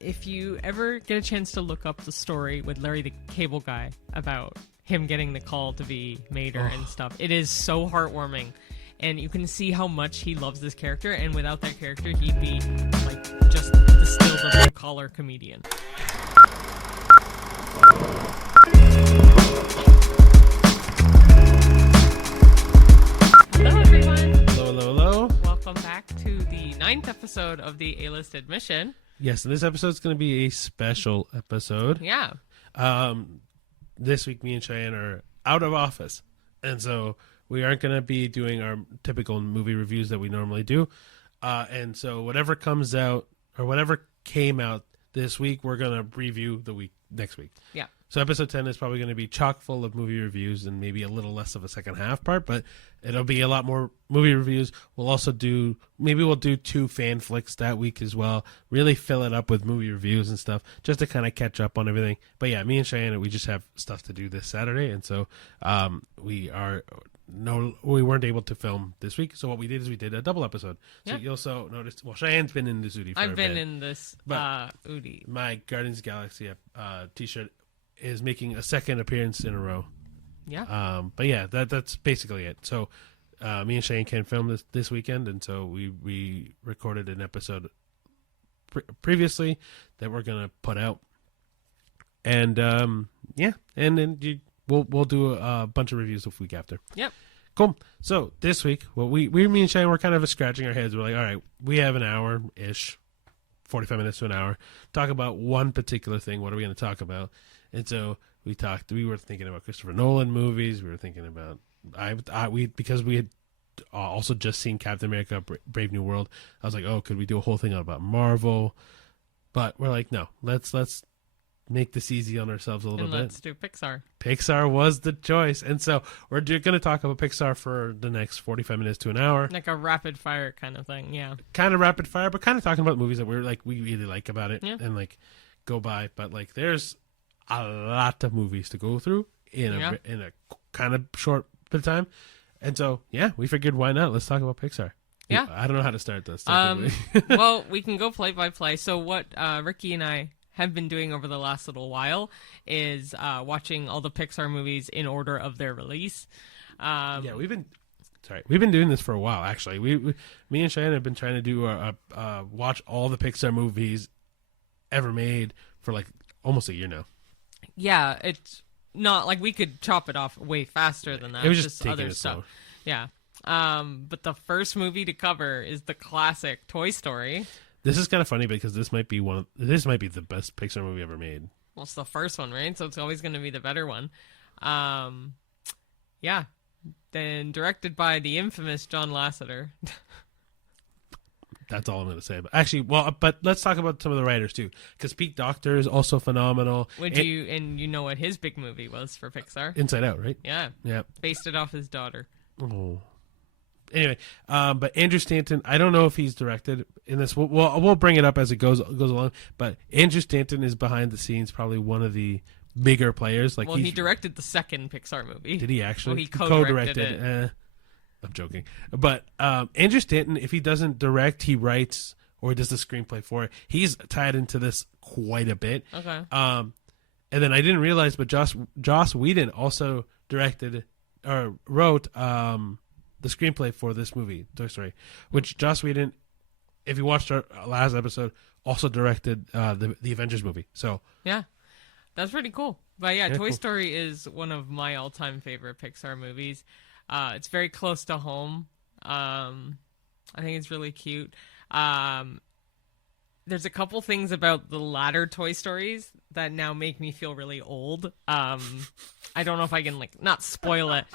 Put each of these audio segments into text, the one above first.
If you ever get a chance to look up the story with Larry the Cable Guy about him getting the call to be Mater and stuff, it is so heartwarming. And you can see how much he loves this character, and without that character, he'd be like just distilled a blue-collar comedian. Hello, everyone. Hello. Welcome back to the 9th episode of the A-List Admission. Yes, and this episode is going to be a special episode. Yeah. This week, me and Cheyenne are out of office, and so we aren't going to be doing our typical movie reviews that we normally do. And so whatever comes out, or whatever came out this week, we're going to review the week next week. Yeah. So episode 10 is probably going to be chock full of movie reviews and maybe a little less of a second half part, but it'll be a lot more movie reviews. We'll also do 2 fan flicks that week as well. Really fill it up with movie reviews and stuff just to kind of catch up on everything. But yeah, me and Cheyenne, we just have stuff to do this Saturday. And so we weren't able to film this week. So what we did is we did a double episode. So you also noticed, well, Cheyenne's been in this Udi for I've a been bit, in this Udi. My Guardians of the Galaxy t-shirt is making a second appearance in a row. Yeah. But yeah, that's basically it. So me and Cheyenne can't film this weekend, and so we recorded an episode previously that we're gonna put out. And and then we'll do a bunch of reviews the week after. Yep. Cool. So this week, me and Cheyenne were kind of scratching our heads. We're like, all right, we have an hour-ish, 45 minutes to an hour, talk about one particular thing. What are we going to talk about? And so we were thinking about Christopher Nolan movies. We were thinking about, because we had also just seen Captain America, Brave New World. I was like, oh, could we do a whole thing about Marvel? But we're like, no, let's make this easy on ourselves a little bit. Let's do Pixar. Pixar was the choice. And so we're going to talk about Pixar for the next 45 minutes to an hour. Like a rapid fire kind of thing, yeah. Kind of rapid fire, but kind of talking about movies that we really like about it and like go by. But like there's a lot of movies to go through in a kind of short bit of time. And so, yeah, we figured why not? Let's talk about Pixar. Yeah. I don't know how to start this. Well, we can go play by play. So what Ricky and I have been doing over the last little while is watching all the Pixar movies in order of their release. We've been doing this for a while, actually. Me and Cheyenne have been trying to do watch all the Pixar movies ever made for like almost a year now. Yeah, it's not like we could chop it off way faster than that. It was just other stuff. Yeah. But the first movie to cover is the classic Toy Story. This is kind of funny because this might be the best Pixar movie ever made. Well, it's the first one, right? So it's always going to be the better one. Yeah. Then directed by the infamous John Lasseter. That's all I'm going to say. But let's talk about some of the writers too, because Pete Docter is also phenomenal. You know what his big movie was for Pixar? Inside Out, right? Yeah. Yeah. Based it off his daughter. Oh. Anyway, but Andrew Stanton, I don't know if he's directed in this. We'll bring it up as it goes along. But Andrew Stanton is behind the scenes, probably one of the bigger players. Like, he directed the second Pixar movie. Did he actually? Well, he co-directed it. I'm joking. But Andrew Stanton, if he doesn't direct, he writes or does the screenplay for it. He's tied into this quite a bit. Okay. And then I didn't realize, but Joss Whedon also directed or wrote the screenplay for this movie, Toy Story, which Joss Whedon, if you watched our last episode, also directed the Avengers movie. So yeah, that's pretty cool. But yeah, Toy Story is one of my all-time favorite Pixar movies. It's very close to home. I think it's really cute. There's a couple things about the latter Toy Stories that now make me feel really old. I don't know if I can not spoil it.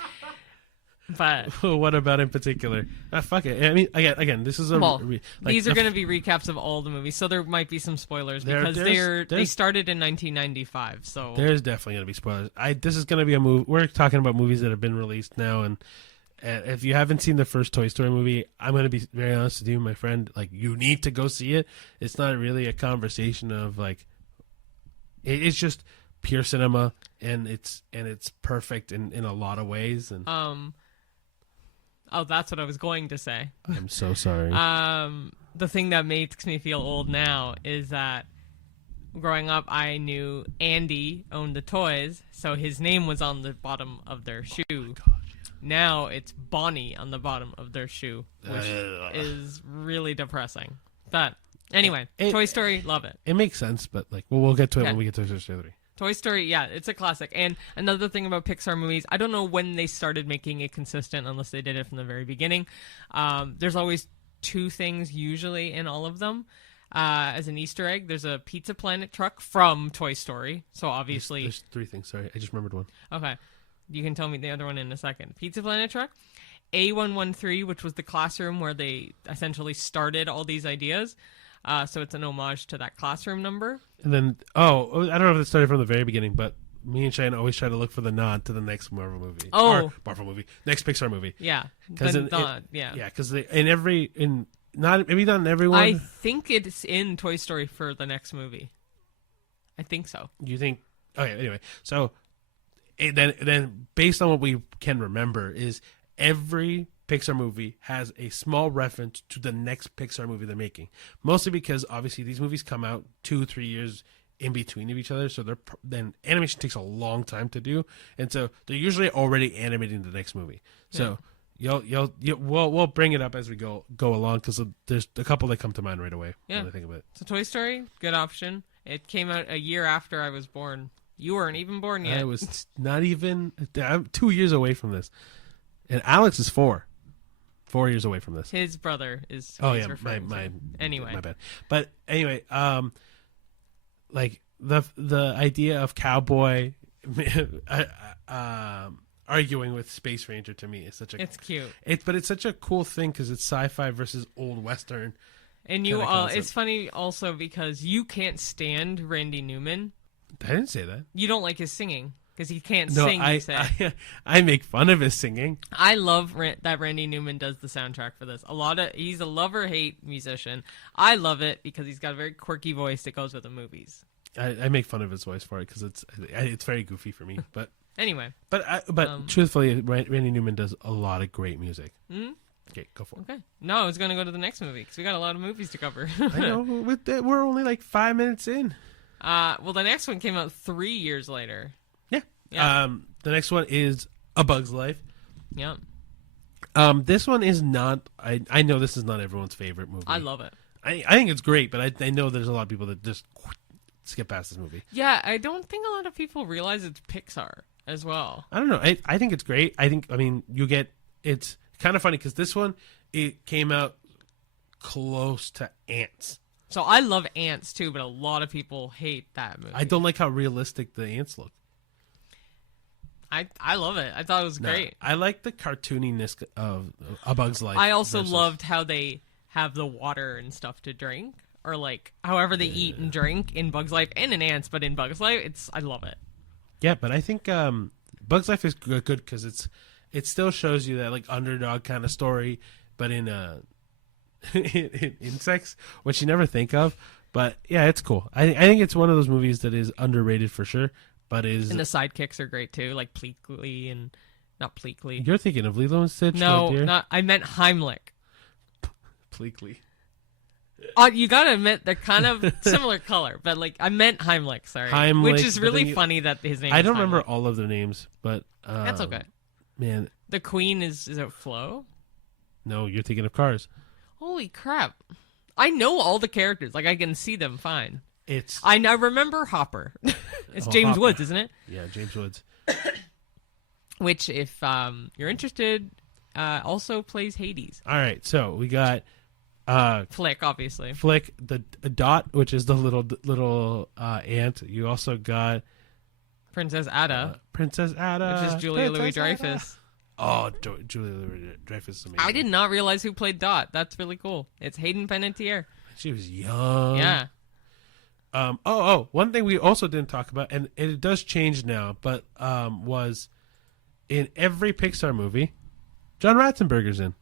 But what about in particular? Fuck it. I mean, again, this is these are going to be recaps of all the movies, so there might be some spoilers because they started in 1995. So there's definitely going to be spoilers. This is going to be a movie. We're talking about movies that have been released now, and if you haven't seen the first Toy Story movie, I'm going to be very honest with you, my friend. Like, you need to go see it. It's not really a conversation of it's just pure cinema, and it's perfect in a lot of ways. And oh, that's what I was going to say. I'm so sorry. The thing that makes me feel old now is that growing up, I knew Andy owned the toys, so his name was on the bottom of their shoe. Oh my God, yeah. Now it's Bonnie on the bottom of their shoe, which is really depressing. But anyway, Toy Story, love it. It makes sense, but like, we'll get to it Okay. when we get to Toy Story 3. Toy Story, yeah, it's a classic. And another thing about Pixar movies, I don't know when they started making it consistent, unless they did it from the very beginning. There's always two things usually in all of them. As an Easter egg, there's a Pizza Planet truck from Toy Story. So obviously, There's three things. Sorry, I just remembered one. okay, you can tell me the other one in a second. Pizza Planet truck, A113, which was the classroom where they essentially started all these ideas. So it's an homage to that classroom number. And then, I don't know if it started from the very beginning, but me and Shane always try to look for the nod to the next Marvel movie. Oh. Or Marvel movie. Next Pixar movie. Yeah. Because yeah. Yeah, because maybe not in everyone. I think it's in Toy Story for the next movie. I think so. You think? Okay, anyway. So, then based on what we can remember is every Pixar movie has a small reference to the next Pixar movie they're making. Mostly because obviously these movies come out 2-3 years in between of each other, so then animation takes a long time to do, and so they're usually already animating the next movie. So we'll bring it up as we go along, because there's a couple that come to mind right away when I think of it. So Toy Story, good option. It came out a year after I was born. You weren't even born yet. I was not even. I'm 2 years away from this, and Alex is 4 years away from this. His brother is. Oh yeah, anyway, my bad. But anyway, like the idea of cowboy arguing with Space Ranger, to me is such a. It's cute. But it's such a cool thing because it's sci-fi versus old western. And it's funny also because you can't stand Randy Newman. I didn't say that. You don't like his singing because he can't sing. I make fun of his singing. I love that Randy Newman does the soundtrack for this. He's a love-or-hate musician. I love it because he's got a very quirky voice that goes with the movies. I make fun of his voice for it because it's very goofy for me. But anyway, but truthfully, Randy Newman does a lot of great music. Mm-hmm. Okay, go for it. Okay, no, I was going to go to the next movie because we got a lot of movies to cover. I know, we're only like 5 minutes in. Well, the next one came out 3 years later. Yeah. The next one is A Bug's Life. Yeah. This one is not. I know this is not everyone's favorite movie. I love it. I think it's great, but I know there's a lot of people that just skip past this movie. Yeah, I don't think a lot of people realize it's Pixar as well. I don't know. I think it's great. It's kind of funny because this one, it came out close to Ants. So I love Ants too, but a lot of people hate that movie. I don't like how realistic the ants look. I love it. I thought it was great. I like the cartooniness of A Bug's Life. I also loved how they have the water and stuff to drink, or like however they eat and drink in Bug's Life and in Ants, but in Bug's Life, I love it. Yeah, but I think Bug's Life is good because it still shows you that like underdog kind of story, but in in insects, which you never think of. But yeah, it's cool. I think it's one of those movies that is underrated for sure. But and the sidekicks are great too, like Pleakley and not Pleakley. You're thinking of Lilo and Stitch? No, not. I meant Heimlich. Pleakley. You gotta admit they're kind of similar color, but like I meant Heimlich. Sorry, Heimlich, which is really funny that his name. I don't is remember all of their names, but that's okay. Man, the Queen is it Flo? No, you're thinking of Cars. Holy crap! I know all the characters. Like I can see them fine. I now remember Hopper. It's James Hopper. Woods, isn't it? Yeah, James Woods. Which, if you're interested, also plays Hades. All right, so we got Flick, obviously. Flick, the Dot, which is the little ant. You also got Princess Ada. Princess Ada, which is Julia Louis-Dreyfus. Oh, Julia Louis-Dreyfus is amazing. I did not realize who played Dot. That's really cool. It's Hayden Panettiere. She was young. Yeah. One thing we also didn't talk about, and it does change now, but was in every Pixar movie, John Ratzenberger's in.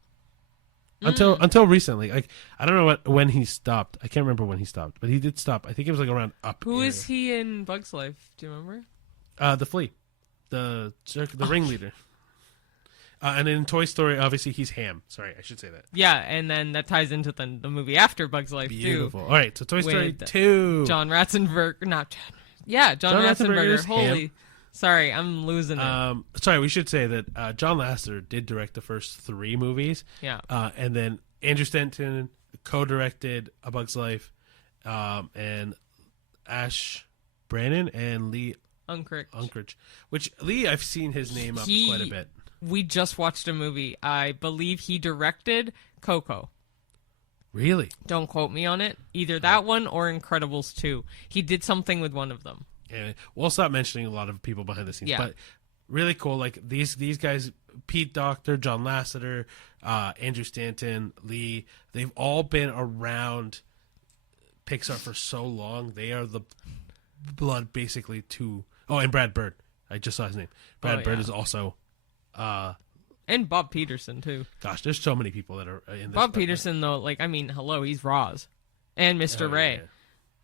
Until recently. Like I don't know when he stopped. I can't remember when he stopped, but he did stop. I think it was like around Up. Who is he in Bug's Life? Do you remember? The Flea. The ringleader. And in Toy Story, obviously, he's Ham. Sorry, I should say that. Yeah, and then that ties into the movie after Bugs Life, Beautiful. too. All right, so Toy Story with 2. John Ratzenberger. John Ratzenberger. Ham. Sorry, I'm losing it. Sorry, we should say that John Lasseter did direct the first 3 movies. Yeah. And then Andrew Stanton co-directed A Bug's Life, and Ash Brannon and Lee Unkrich. Which, Lee, I've seen his name up quite a bit. We just watched a movie. I believe he directed Coco. Really? Don't quote me on it. Either that one or Incredibles 2. He did something with one of them. And we'll stop mentioning a lot of people behind the scenes. Yeah. But really cool. Like, these guys, Pete Docter, John Lasseter, Andrew Stanton, Lee, they've all been around Pixar for so long. They are the blood, basically, to... Oh, and Brad Bird. I just saw his name. Brad Bird is also... and Bob Peterson, too. Gosh, there's so many people that are in this. Bob Peterson, though, hello, he's Roz. And Mr. Ray. Yeah.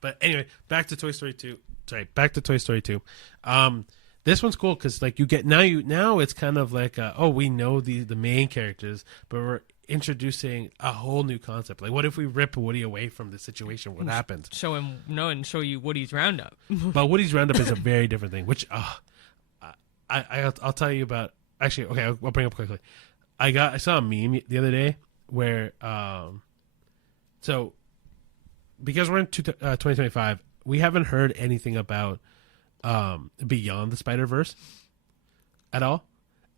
But anyway, back to Toy Story 2. Sorry, back to Toy Story 2. This one's cool because like you get now it's kind of like we know the main characters, but we're introducing a whole new concept. Like, what if we rip Woody away from the situation? What happens? Show you Woody's Roundup. But Woody's Roundup is a very different thing. Which I'll tell you about. Actually, okay, I'll bring up quickly. I saw a meme the other day where so because we're in 2025, we haven't heard anything about Beyond the Spider-Verse at all.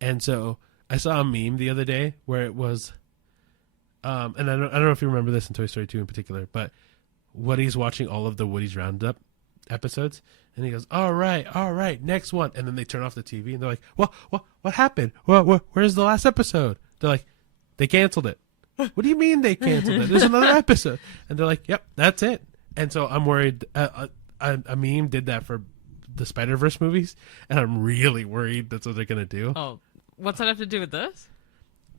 And so I saw a meme the other day where it was and I don't know if you remember this in Toy Story 2 in particular, but Woody's watching all of the Woody's Roundup episodes, and he goes, all right, next one. And then they turn off the TV, and they're like, what happened? Where's the last episode? They're like, they canceled it. What do you mean they canceled it? There's another episode. And they're like, yep, that's it. And so I'm worried. A meme did that for the Spider-Verse movies, and I'm really worried that's what they're going to do. Oh, what's that have to do with this?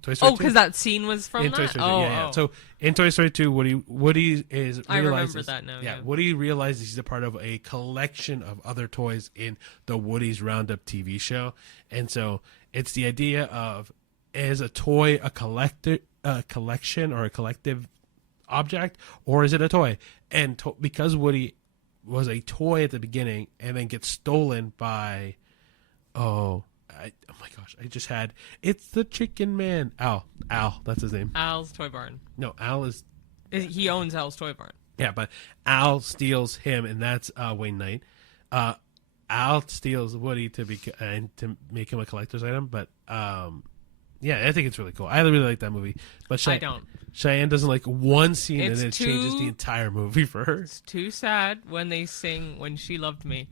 Toy Story 2? Because that scene was from in that? Toy Story 2, yeah. So in Toy Story 2, Woody is realizes... I remember that now, yeah. Woody realizes he's a part of a collection of other toys in the Woody's Roundup TV show. And so it's the idea of, is a toy a collection or a collective object, or is it a toy? And because Woody was a toy at the beginning and then gets stolen by... oh my gosh, I just had... It's the Chicken Man. Al, that's his name. Al's Toy Barn. No, Al is... He owns Al's Toy Barn. Yeah, but Al steals him, and that's Wayne Knight. Al steals Woody to make him a collector's item, but yeah, I think it's really cool. I really like that movie. But I don't. Cheyenne doesn't like one scene, It's and it changes the entire movie for her. It's too sad when they sing When She Loved Me.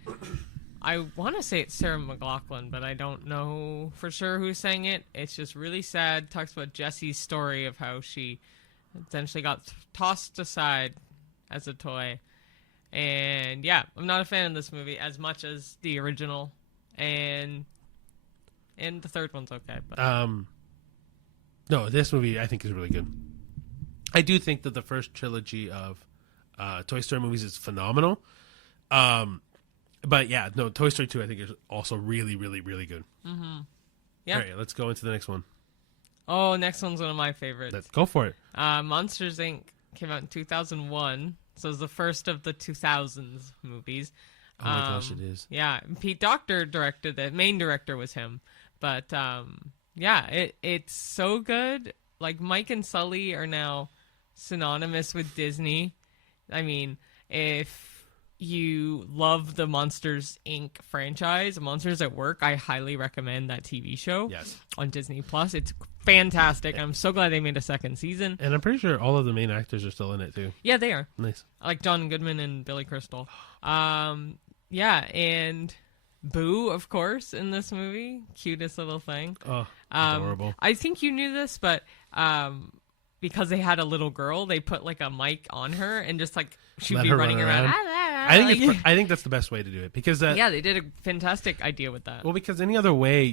I want to say it's Sarah McLachlan, but I don't know for sure who sang it. It's just really sad. Talks about Jessie's story of how she essentially got tossed aside as a toy. And yeah, I'm not a fan of this movie as much as the original. And the third one's okay. But no, this movie I think is really good. I do think that the first trilogy of Toy Story movies is phenomenal. But yeah, no, Toy Story 2 I think is also really, really, really good. Mm-hmm. Yeah. All right, let's go into the next one. Oh, next one's one of my favorites. Let's go for it. Monsters, Inc. came out in 2001, so it was the first of the 2000s movies. Oh my gosh, it is. Yeah, Pete Docter directed it. Main director was him. But yeah, it's so good. Like, Mike and Sully are now synonymous with Disney. I mean, if you love the Monsters, Inc. franchise, Monsters at Work, I highly recommend that TV show. Yes. On Disney Plus. It's fantastic. I'm so glad they made a second season. And I'm pretty sure all of the main actors are still in it too. Yeah, they are. Nice. Like John Goodman and Billy Crystal. Yeah, and Boo, of course, in this movie. Cutest little thing. Oh, adorable. I think you knew this, but because they had a little girl, they put like a mic on her and just like she'd Let be her running run around. I think that's the best way to do it because yeah, they did a fantastic idea with that. Well, because any other way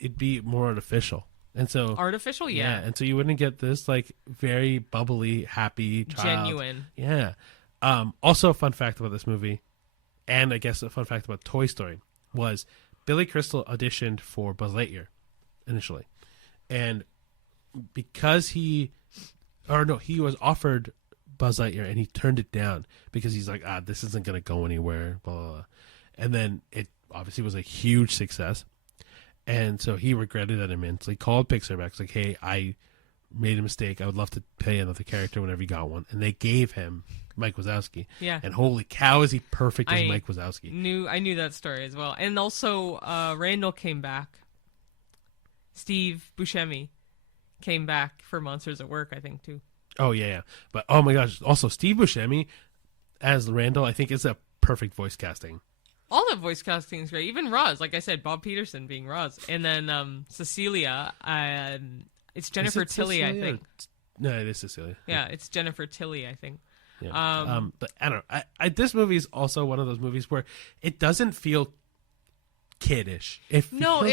it'd be more artificial, and so artificial, yeah, and so you wouldn't get this like very bubbly, happy child. Genuine, yeah. Also, a fun fact about this movie, and I guess a fun fact about Toy Story was Billy Crystal auditioned for Buzz Lightyear initially, and because he was offered Buzz Lightyear and he turned it down because he's like, this isn't going to go anywhere, blah, blah, blah. And then it obviously was a huge success. And so he regretted it immensely, called Pixar back, like, hey, I made a mistake. I would love to pay another character whenever you got one. And they gave him Mike Wazowski. Yeah. And holy cow, is he perfect as Mike Wazowski. I knew that story as well. And also, Randall came back. Steve Buscemi came back for Monsters at Work, I think, too. Oh, yeah. But, oh my gosh, also Steve Buscemi as Randall, I think is a perfect voice casting. All the voice casting is great. Even Roz, like I said, Bob Peterson being Roz. And then Cecilia, it's Jennifer Tilly, I think. No, it is Cecilia. Yeah, it's Jennifer Tilly, I think. Yeah. But I don't know. This movie is also one of those movies where it doesn't feel kiddish. It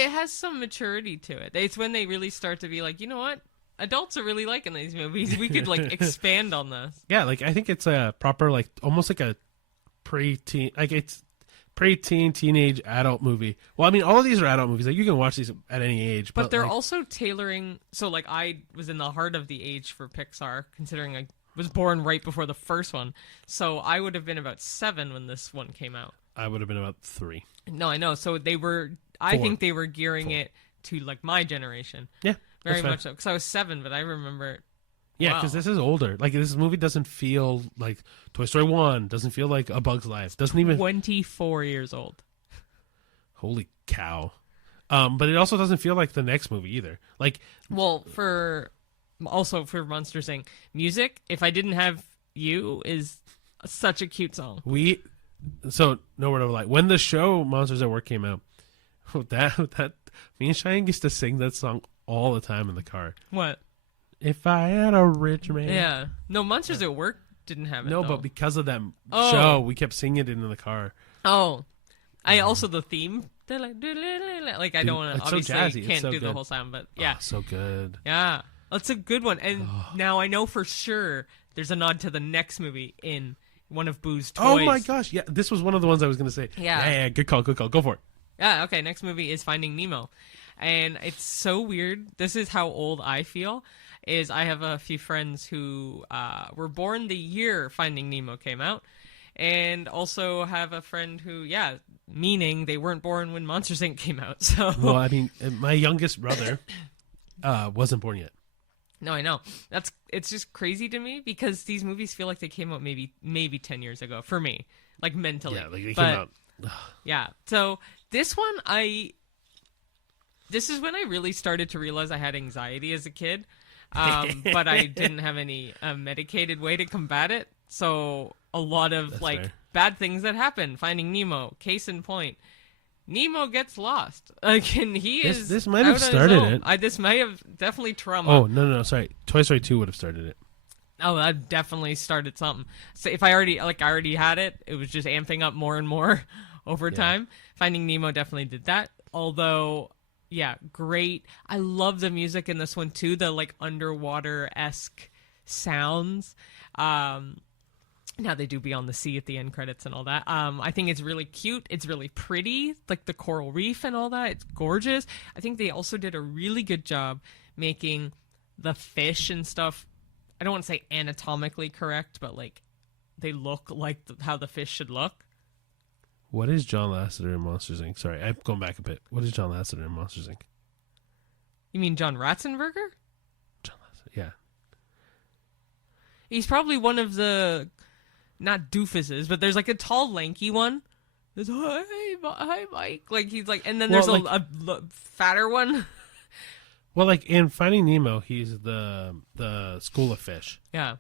has some maturity to it. It's when they really start to be like, you know what? Adults are really liking these movies. We could like expand on this. Yeah, like I think it's a proper, like almost like a pre-teen, like it's pre-teen, teenage, adult movie. Well, I mean, all of these are adult movies. Like you can watch these at any age. But they're also tailoring. So like I was in the heart of the age for Pixar, considering I was born right before the first one. So I would have been about 7 when this one came out. I would have been about 3. No, I know. So they were. I think they were gearing it to like my generation. Yeah. Very much so, because I was 7, but I remember. Yeah, because this is older. Like this movie doesn't feel like Toy Story 1. Doesn't feel like A Bug's Life. Doesn't even 24 years old. Holy cow! But it also doesn't feel like the next movie either. Like, well, for Monsters Inc. music, If I Didn't Have You is such a cute song. So No Word of a Lie. When the show Monsters at Work came out, that me and Cheyenne used to sing that song all the time in the car. What? If I had a rich man. Yeah. No, Monsters at Work didn't have it. No, though. but because of that show, we kept singing it in the car. Oh. I also, the theme. Like, I don't want to, obviously, so jazzy. Can't so do good. the whole sound, but yeah. Oh, so good. Yeah. That's a good one. And now I know for sure there's a nod to the next movie in one of Boo's toys. Oh my gosh. Yeah, this was one of the ones I was going to say. Yeah. Good call. Go for it. Yeah, okay. Next movie is Finding Nemo. And it's so weird. This is how old I feel. Is I have a few friends who were born the year Finding Nemo came out. And also have a friend who, meaning they weren't born when Monsters, Inc. came out. So, well, I mean, my youngest brother wasn't born yet. No, I know. It's just crazy to me because these movies feel like they came out maybe 10 years ago for me, like mentally. Yeah, like they came out. Yeah. So this one, this is when I really started to realize I had anxiety as a kid, but I didn't have any medicated way to combat it. So a lot of That's like fair. bad things that happen. Finding Nemo, case in point. Nemo gets lost. Like, and this might have started it. This might have definitely trauma. Oh, no, sorry. Toy Story 2 would have started it. Oh, that definitely started something. So if I already had it, it was just amping up more and more over time. Finding Nemo definitely did that. Although, yeah, great. I love the music in this one too. The like underwater-esque sounds. Now they do Beyond the Sea at the end credits and all that. I think it's really cute. It's really pretty, like the coral reef and all that. It's gorgeous. I think they also did a really good job making the fish and stuff. I don't want to say anatomically correct, but like they look like how the fish should look. What is John Lasseter in Monsters, Inc.? Sorry, I'm going back a bit. What is John Lasseter in Monsters, Inc.? You mean John Ratzenberger? John Lasseter, yeah. He's probably one of the, not doofuses, but there's like a tall, lanky one. There's, hi, Mike. Like, he's like, and then there's a fatter one. Well, like in Finding Nemo, he's the school of fish. Yeah.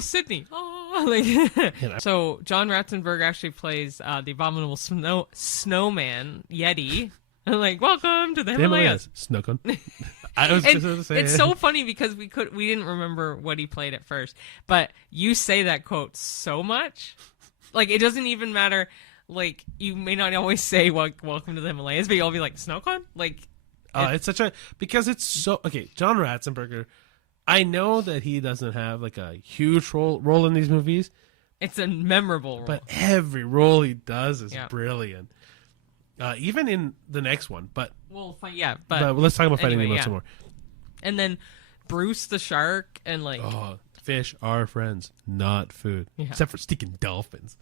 Sydney. Oh, like, so John Ratzenberg actually plays the abominable snowman Yeti. Like, welcome to the Himalayas. Snowcone. I was just going to say it's so funny because we didn't remember what he played at first, but you say that quote so much, like it doesn't even matter. Like you may not always say welcome to the Himalayas, but you'll be like Snowcone. Like, it's such a because it's so okay. John Ratzenberger, I know that he doesn't have like a huge role in these movies. It's a memorable role, but every role he does is brilliant. Even in the next one, but but let's talk about Finding Nemo some more. And then Bruce the shark and like Oh, fish are friends, not food. Yeah. Except for stinking dolphins.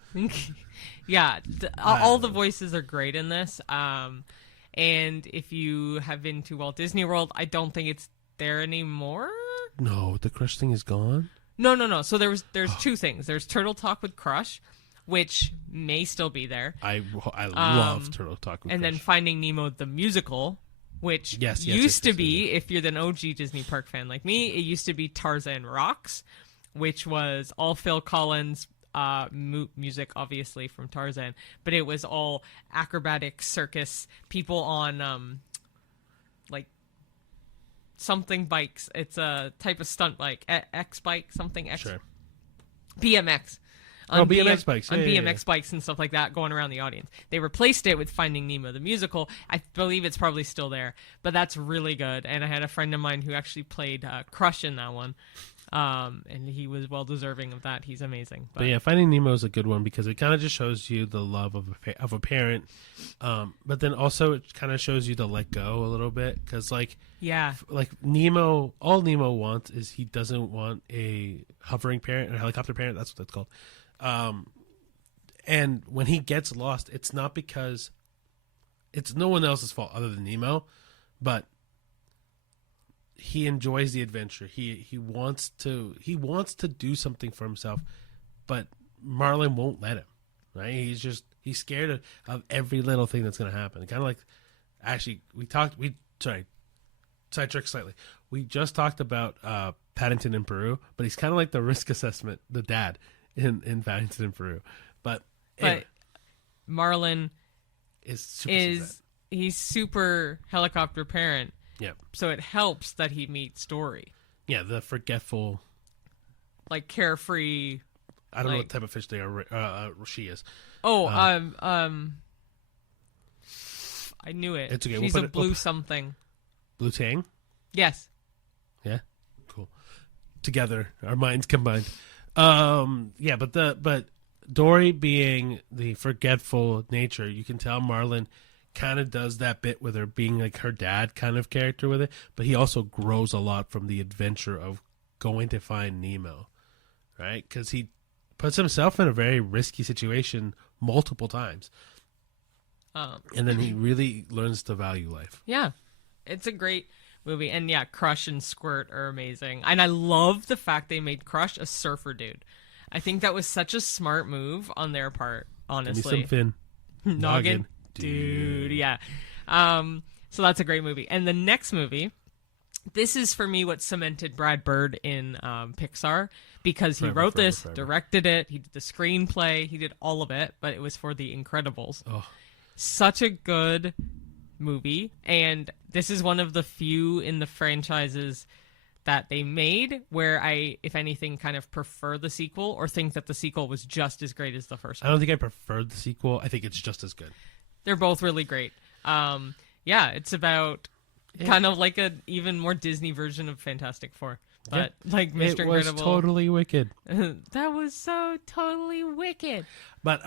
yeah, all the voices are great in this. And if you have been to Walt Disney World, I don't think it's there anymore. No, the Crush thing is gone. No. So there's two things. There's Turtle Talk with Crush, which may still be there. I love Turtle Talk with And Crush. then Finding Nemo the musical, which used to be, if you're an OG Disney Park fan like me, it used to be Tarzan Rocks, which was all Phil Collins music, obviously, from Tarzan, but it was all acrobatic circus people on like something bikes. It's a type of stunt bike, X bike, something X, Sure. BMX. BMX bikes. On Yeah, BMX yeah. bikes and stuff like that going around the audience. They replaced it with Finding Nemo the musical. I believe it's probably still there, but that's really good. And I had a friend of mine who actually played Crush in that one, and he was well deserving of that. He's amazing. But yeah, Finding Nemo is a good one because it kind of just shows you the love of a parent, but then also it kind of shows you to let go a little bit because like Nemo, all Nemo wants is he doesn't want a hovering parent, a helicopter parent. That's what that's called. And when he gets lost, it's not because it's no one else's fault other than Nemo, but he enjoys the adventure. He wants to do something for himself, but Marlin won't let him. Right? He's scared of every little thing that's going to happen. Kind of like, actually, sidetrack slightly. We just talked about Paddington in Peru, but he's kind of like the risk assessment, the dad in Paddington in Peru. But anyway, Marlin is he's super helicopter parent. Yeah. So it helps that he meets Dory. Yeah, the forgetful, like carefree. I don't know what type of fish they are. She is. Oh, I knew it. It's okay. She's a blue something. Blue Tang? Yes. Yeah. Cool. Together, our minds combined. Yeah, but Dory being the forgetful nature, you can tell Marlin kind of does that bit with her being like her dad kind of character with it, but he also grows a lot from the adventure of going to find Nemo, right? Because he puts himself in a very risky situation multiple times. And then he really learns to value life. Yeah. It's a great movie. And yeah, Crush and Squirt are amazing. And I love the fact they made Crush a surfer dude. I think that was such a smart move on their part, honestly. Give me some fin. Noggin. Dude, yeah. So that's a great movie. And the next movie, this is for me what cemented Brad Bird in Pixar, because he wrote this, directed it, he did the screenplay, he did all of it, but it was for The Incredibles. Oh. Such a good movie, and this is one of the few in the franchises that they made where I, if anything, kind of prefer the sequel or think that the sequel was just as great as the first one. I don't think I preferred the sequel. I think it's just as good. They're both really great. Yeah, it's about kind of like an even more Disney version of Fantastic Four. But like Mr. Incredible. It was totally wicked. That was so totally wicked. But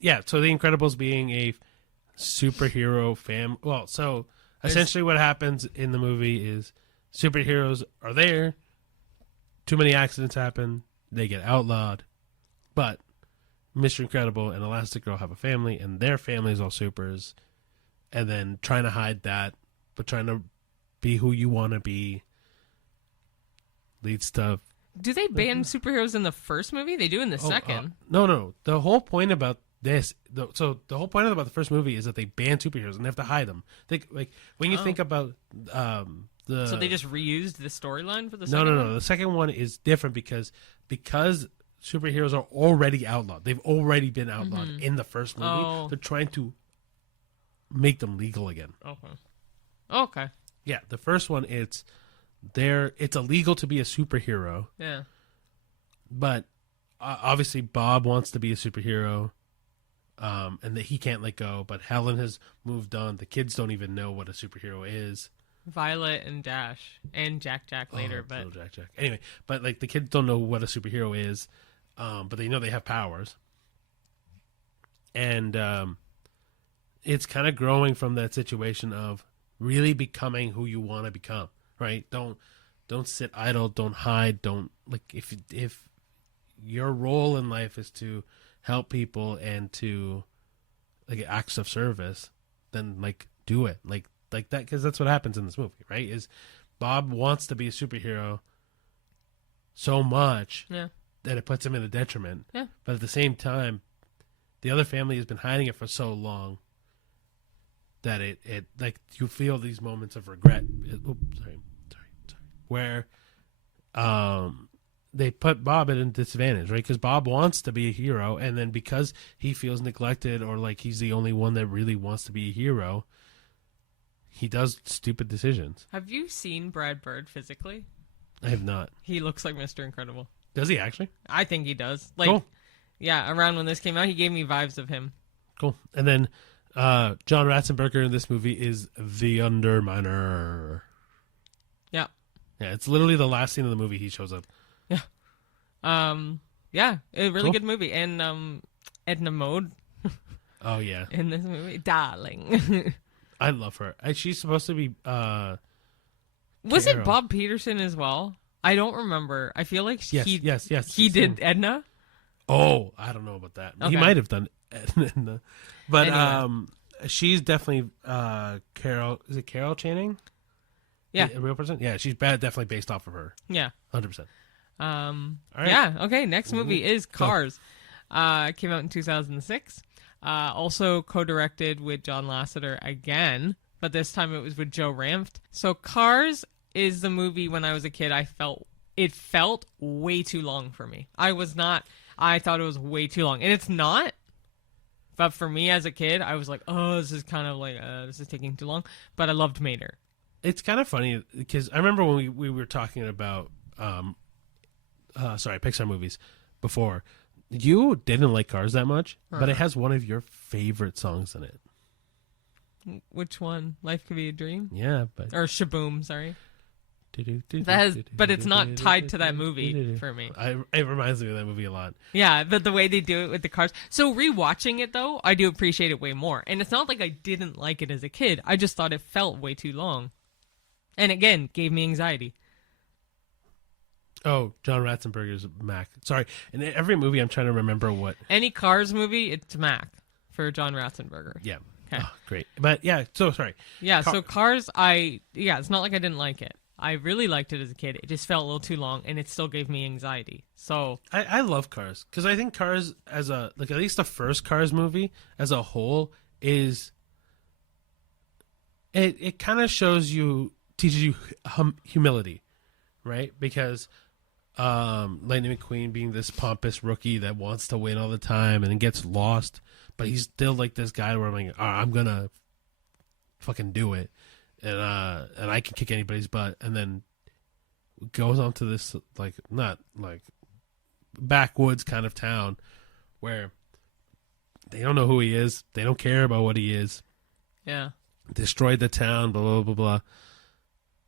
yeah, so The Incredibles being a superhero well, so essentially what happens in the movie is superheroes are there, too many accidents happen, they get outlawed, but Mr. Incredible and Elastigirl have a family, and their family is all supers, and then trying to hide that, but trying to be who you want to be leads to... Do they ban superheroes in the first movie? They do in the second. No. The whole point about this... the whole point about the first movie is that they ban superheroes, and they have to hide them. When you think about... So they just reused the storyline for the second one? No. The second one is different because superheroes are already outlawed. They've already been outlawed in the first movie. Oh. They're trying to make them legal again. Okay. Yeah, the first one, it's illegal to be a superhero. Yeah. But obviously Bob wants to be a superhero, and that he can't let go. But Helen has moved on. The kids don't even know what a superhero is. Violet and Dash and Jack later, but little Jack. Anyway, but like the kids don't know what a superhero is, but they know they have powers, and it's kind of growing from that situation of really becoming who you want to become, right? Don't sit idle. Don't hide. Don't like if your role in life is to help people and to like acts of service, then like do it like that, because that's what happens in this movie, right? Is Bob wants to be a superhero so much that it puts him in a detriment. Yeah. But at the same time, the other family has been hiding it for so long that it like you feel these moments of regret. Sorry. Where they put Bob at a disadvantage, right? Because Bob wants to be a hero, and then because he feels neglected or like he's the only one that really wants to be a hero, he does stupid decisions. Have you seen Brad Bird physically? I have not. He looks like Mr. Incredible. Does he actually? I think he does. Like, cool. Yeah, around when this came out, he gave me vibes of him. Cool. And then John Ratzenberger in this movie is the Underminer. Yeah. Yeah, it's literally the last scene of the movie he shows up. Yeah. Yeah, a really good movie. And Edna Mode. Oh, yeah. In this movie. Darling. I love her. She's supposed to be was it Bob Peterson as well? I don't remember. I feel like yes. He did Edna. Oh, I don't know about that. Okay. He might have done Edna. But anyway. She's definitely Carol. Is it Carol Channing? Yeah. A real person? Yeah, she's definitely based off of her. Yeah. 100%. All right. Yeah, okay. Next movie is Cars. Came out in 2006. Also co-directed with John Lasseter again, but this time it was with Joe Ranft. So Cars is the movie when I was a kid it felt way too long for me. I thought it was way too long. And it's not. But for me as a kid, I was like, oh, this is kind of like, this is taking too long. But I loved Mater. It's kind of funny because I remember when we were talking about, Pixar movies before. You didn't like Cars that much, but it has one of your favorite songs in it. Which one? Life Could Be a Dream? Yeah, or Shaboom, sorry. But it's not tied to that movie for me. It reminds me of that movie a lot. Yeah, but the way they do it with the cars. So rewatching it, though, I do appreciate it way more. And it's not like I didn't like it as a kid. I just thought it felt way too long. And again, gave me anxiety. Oh, John Ratzenberger's Mac. Sorry. In every movie, I'm trying to remember what. Any Cars movie, it's Mac for John Ratzenberger. Yeah. Okay. Oh, great. But yeah, so sorry. Yeah, so Cars, it's not like I didn't like it. I really liked it as a kid. It just felt a little too long, and it still gave me anxiety. So I love Cars because I think Cars as at least the first Cars movie as a whole is it kind of teaches you humility, right? Because Lightning McQueen being this pompous rookie that wants to win all the time and then gets lost, but he's still like this guy where I'm like, I'm gonna fucking do it. And I can kick anybody's butt, and then goes on to this not backwoods kind of town where they don't know who he is, they don't care about what he is. Yeah, destroyed the town, blah blah blah blah.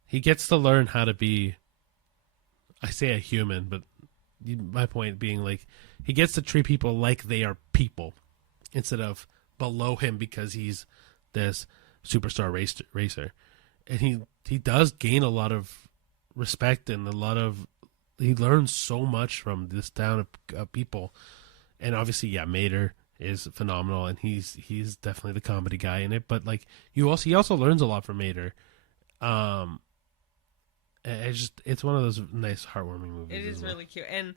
He gets to learn how to be, I say a human, but my point being he gets to treat people like they are people instead of below him because he's this superstar racer. And he does gain a lot of respect and he learns so much from this town of people. And obviously, Mater is phenomenal, and he's definitely the comedy guy in it. But he also learns a lot from Mater. It's one of those nice heartwarming movies. It is really cute. And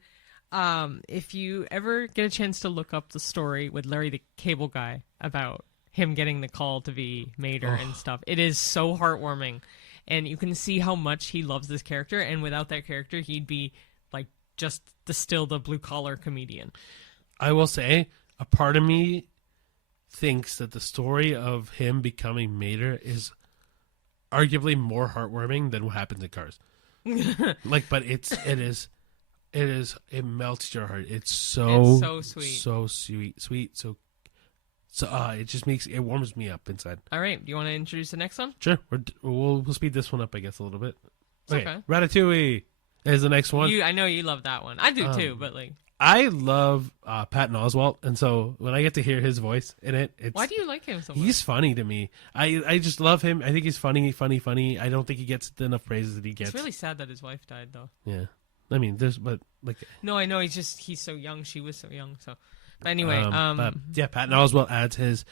if you ever get a chance to look up the story with Larry the Cable Guy about him getting the call to be Mater and stuff. It is so heartwarming. And you can see how much he loves this character. And without that character, he'd be just still the blue-collar comedian. I will say, a part of me thinks that the story of him becoming Mater is arguably more heartwarming than what happens in Cars. But it melts your heart. It's so sweet. So sweet, So it just it warms me up inside. All right. Do you want to introduce the next one? Sure. We'll speed this one up, I guess, a little bit. Okay. Ratatouille is the next one. I know you love that one. I do too, but I love Patton Oswalt, and so when I get to hear his voice in it, Why do you like him so much? he's funny to me. I just love him. I think he's funny. I don't think he gets enough praises that he gets. It's really sad that his wife died, though. Yeah, I mean, but like. No, I know he's so young. She was so young. So, but anyway, but yeah, Patton Oswalt adds his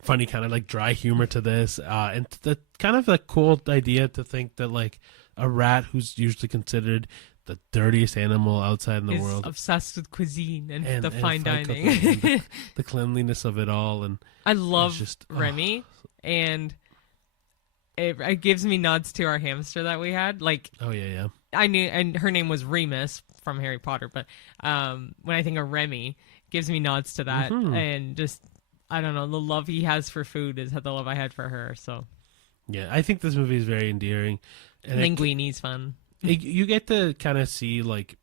funny kind of like dry humor to this, and the kind of like cool idea to think that like a rat who's usually considered the dirtiest animal outside in the is world, obsessed with cuisine and the fine fine dining, cooking and the cleanliness of it all, and I love just, Remy, and it gives me nods to our hamster that we had. Like, oh yeah, I knew, and her name was Remus from Harry Potter, but when I think of Remy, it gives me nods to that, and just I don't know, the love he has for food is the love I had for her. So yeah, I think this movie is very endearing, and Linguini's fun. You get to kind of see like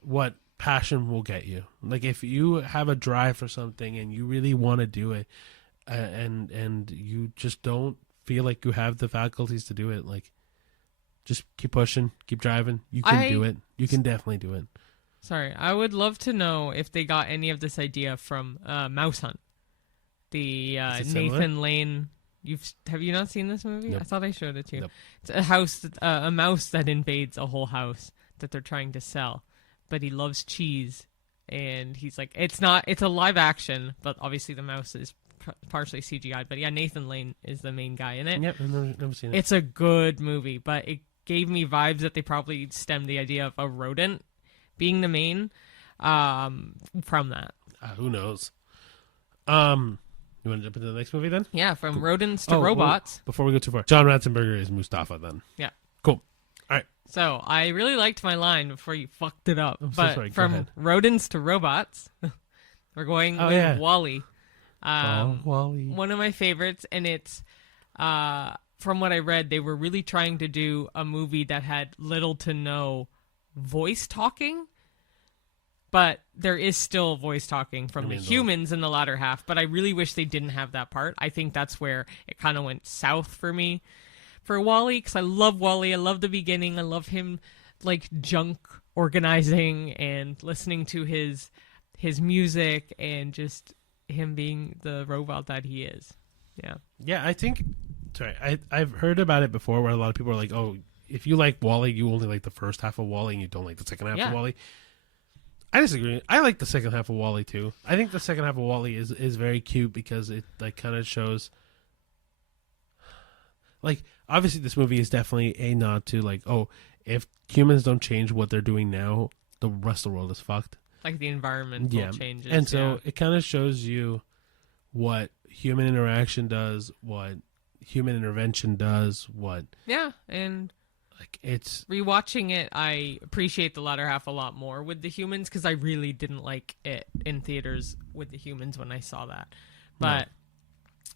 what passion will get you. Like if you have a drive for something and you really want to do it, and you just don't feel like you have the faculties to do it, like just keep pushing, keep driving. You can do it. You can definitely do it. Sorry, I would love to know if they got any of this idea from Mouse Hunt, the Nathan Lane. Have you not seen this movie? Nope. I thought I showed it to you. Nope. It's a house, a mouse that invades a whole house that they're trying to sell, but he loves cheese, and he's like, it's a live action, but obviously the mouse is partially CGI. But yeah, Nathan Lane is the main guy in it. Yep, I've never seen it. It's a good movie, but it gave me vibes that they probably stemmed the idea of a rodent being the main from that. Who knows? You want to jump into the next movie then? Yeah, from rodents to robots. Before we go too far, John Ratzenberger is Mustafa then. Yeah. Cool. All right. So I really liked my line before you fucked it up. I'm but so sorry. Go from ahead. rodents to robots, we're going with Wall-E. Wall-E. One of my favorites, and it's from what I read, they were really trying to do a movie that had little to no voice talking. But there is still voice talking from the humans in the latter half. But I really wish they didn't have that part. I think that's where it kind of went south for me for Wall-E, because I love Wall-E. I love the beginning. I love him like junk organizing and listening to his music and just him being the robot that he is. Yeah. Yeah, I think. Sorry, I've heard about it before where a lot of people are like, "Oh, if you like Wall-E, you only like the first half of Wall-E, and you don't like the second half of Wall-E." I disagree. I like the second half of Wall-E too. I think the second half of Wall-E is very cute because it like kind of shows, like, obviously this movie is definitely a nod to like, oh, if humans don't change what they're doing now, the rest of the world is fucked. Like the environmental changes. And so it kind of shows you what human interaction does, what human intervention does, what and like it's rewatching it, I appreciate the latter half a lot more with the humans because I really didn't like it in theaters with the humans when I saw that. But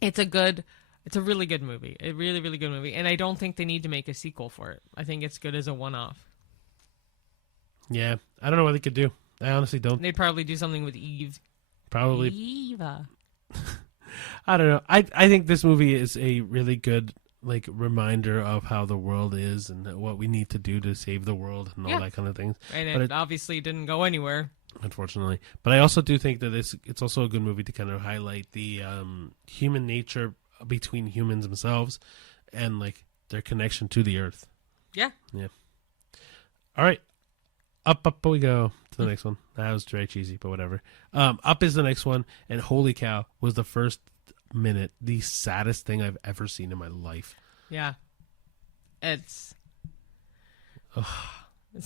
it's a really good movie. A really, really good movie. And I don't think they need to make a sequel for it. I think it's good as a one-off. Yeah. I don't know what they could do. I honestly don't. They'd probably do something with Eve. Probably. Eva. I don't know. I think this movie is a really good like reminder of how the world is and what we need to do to save the world and all that kind of things. And it obviously didn't go anywhere, unfortunately. But I also do think that it's also a good movie to kind of highlight the human nature between humans themselves and like their connection to the earth. Yeah. All right, up we go to the next one. That was very cheesy, but whatever. Up is the next one, and holy cow, was the first minute the saddest thing I've ever seen in my life. Yeah. It's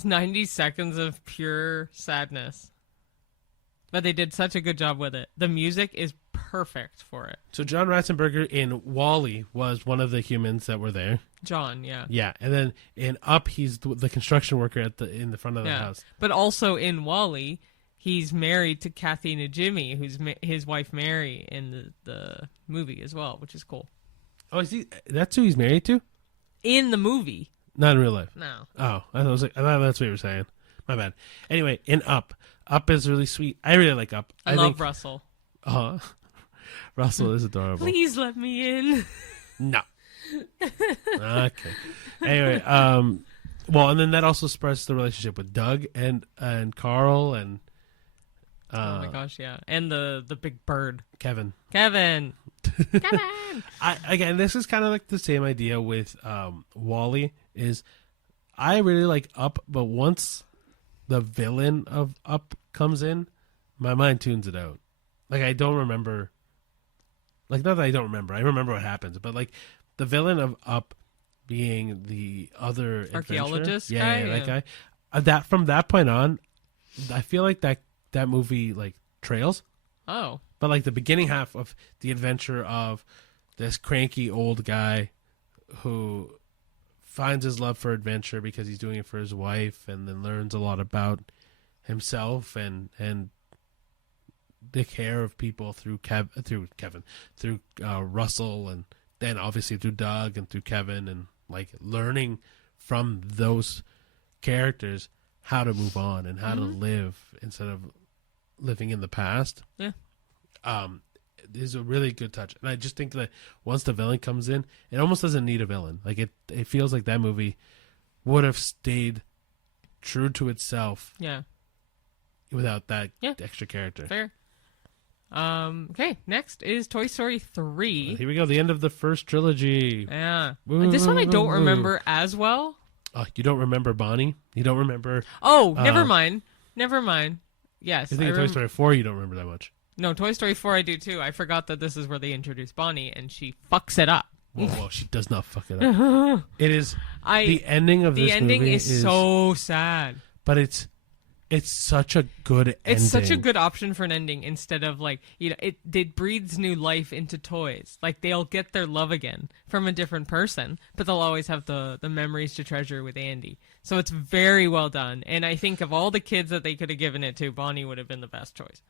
90 seconds of pure sadness. But they did such a good job with it. The music is perfect for it. So John Ratzenberger in Wall-E was one of the humans that were there. John, yeah. Yeah, and then in Up, he's the construction worker in the front of the house. But also in Wall-E, he's married to Kathy Najimy, who's his wife Mary in the movie as well, which is cool. Oh, is he? That's who he's married to? In the movie. Not in real life. No. Oh, I thought that's what you were saying. My bad. Anyway, in Up is really sweet. I really like Up. I love Russell. Russell is adorable. Please let me in. No. Okay. Anyway, Well, and then that also spreads the relationship with Doug and Carl and Oh my gosh, yeah. And the big bird. Kevin. Kevin! Kevin! Again, this is kind of like the same idea with Wall-E, is I really like Up, but once the villain of Up comes in, my mind tunes it out. Like, I don't remember. Like, not that I don't remember. I remember what happens. But, like, the villain of Up being the other archaeologist adventurer. guy? That guy. That from that point on, I feel like that movie, like, trails. Oh. But, like, the beginning half of the adventure of this cranky old guy who finds his love for adventure because he's doing it for his wife, and then learns a lot about himself and the care of people through Russell, and then obviously through Doug and through Kevin, and like learning from those characters how to move on and how to live instead of living in the past. Yeah. Is a really good touch. And I just think that once the villain comes in, it almost doesn't need a villain. Like it feels like that movie would have stayed true to itself. Yeah. Without that extra character. Fair. Okay, next is Toy Story 3. Here we go, the end of the first trilogy. Yeah. This one I don't remember as well. Oh, you don't remember Bonnie? You don't remember... Oh, never mind. Yes. You think Toy Story 4 you don't remember that much? No, Toy Story 4 I do too. I forgot that this is where they introduce Bonnie, and she fucks it up. Whoa, she does not fuck it up. It is... the ending of this movie The ending is so sad. But it's such a good ending. It's such a good option for an ending instead of like, it breathes new life into toys. Like they'll get their love again from a different person, but they'll always have the memories to treasure with Andy. So it's very well done. And I think of all the kids that they could have given it to, Bonnie would have been the best choice.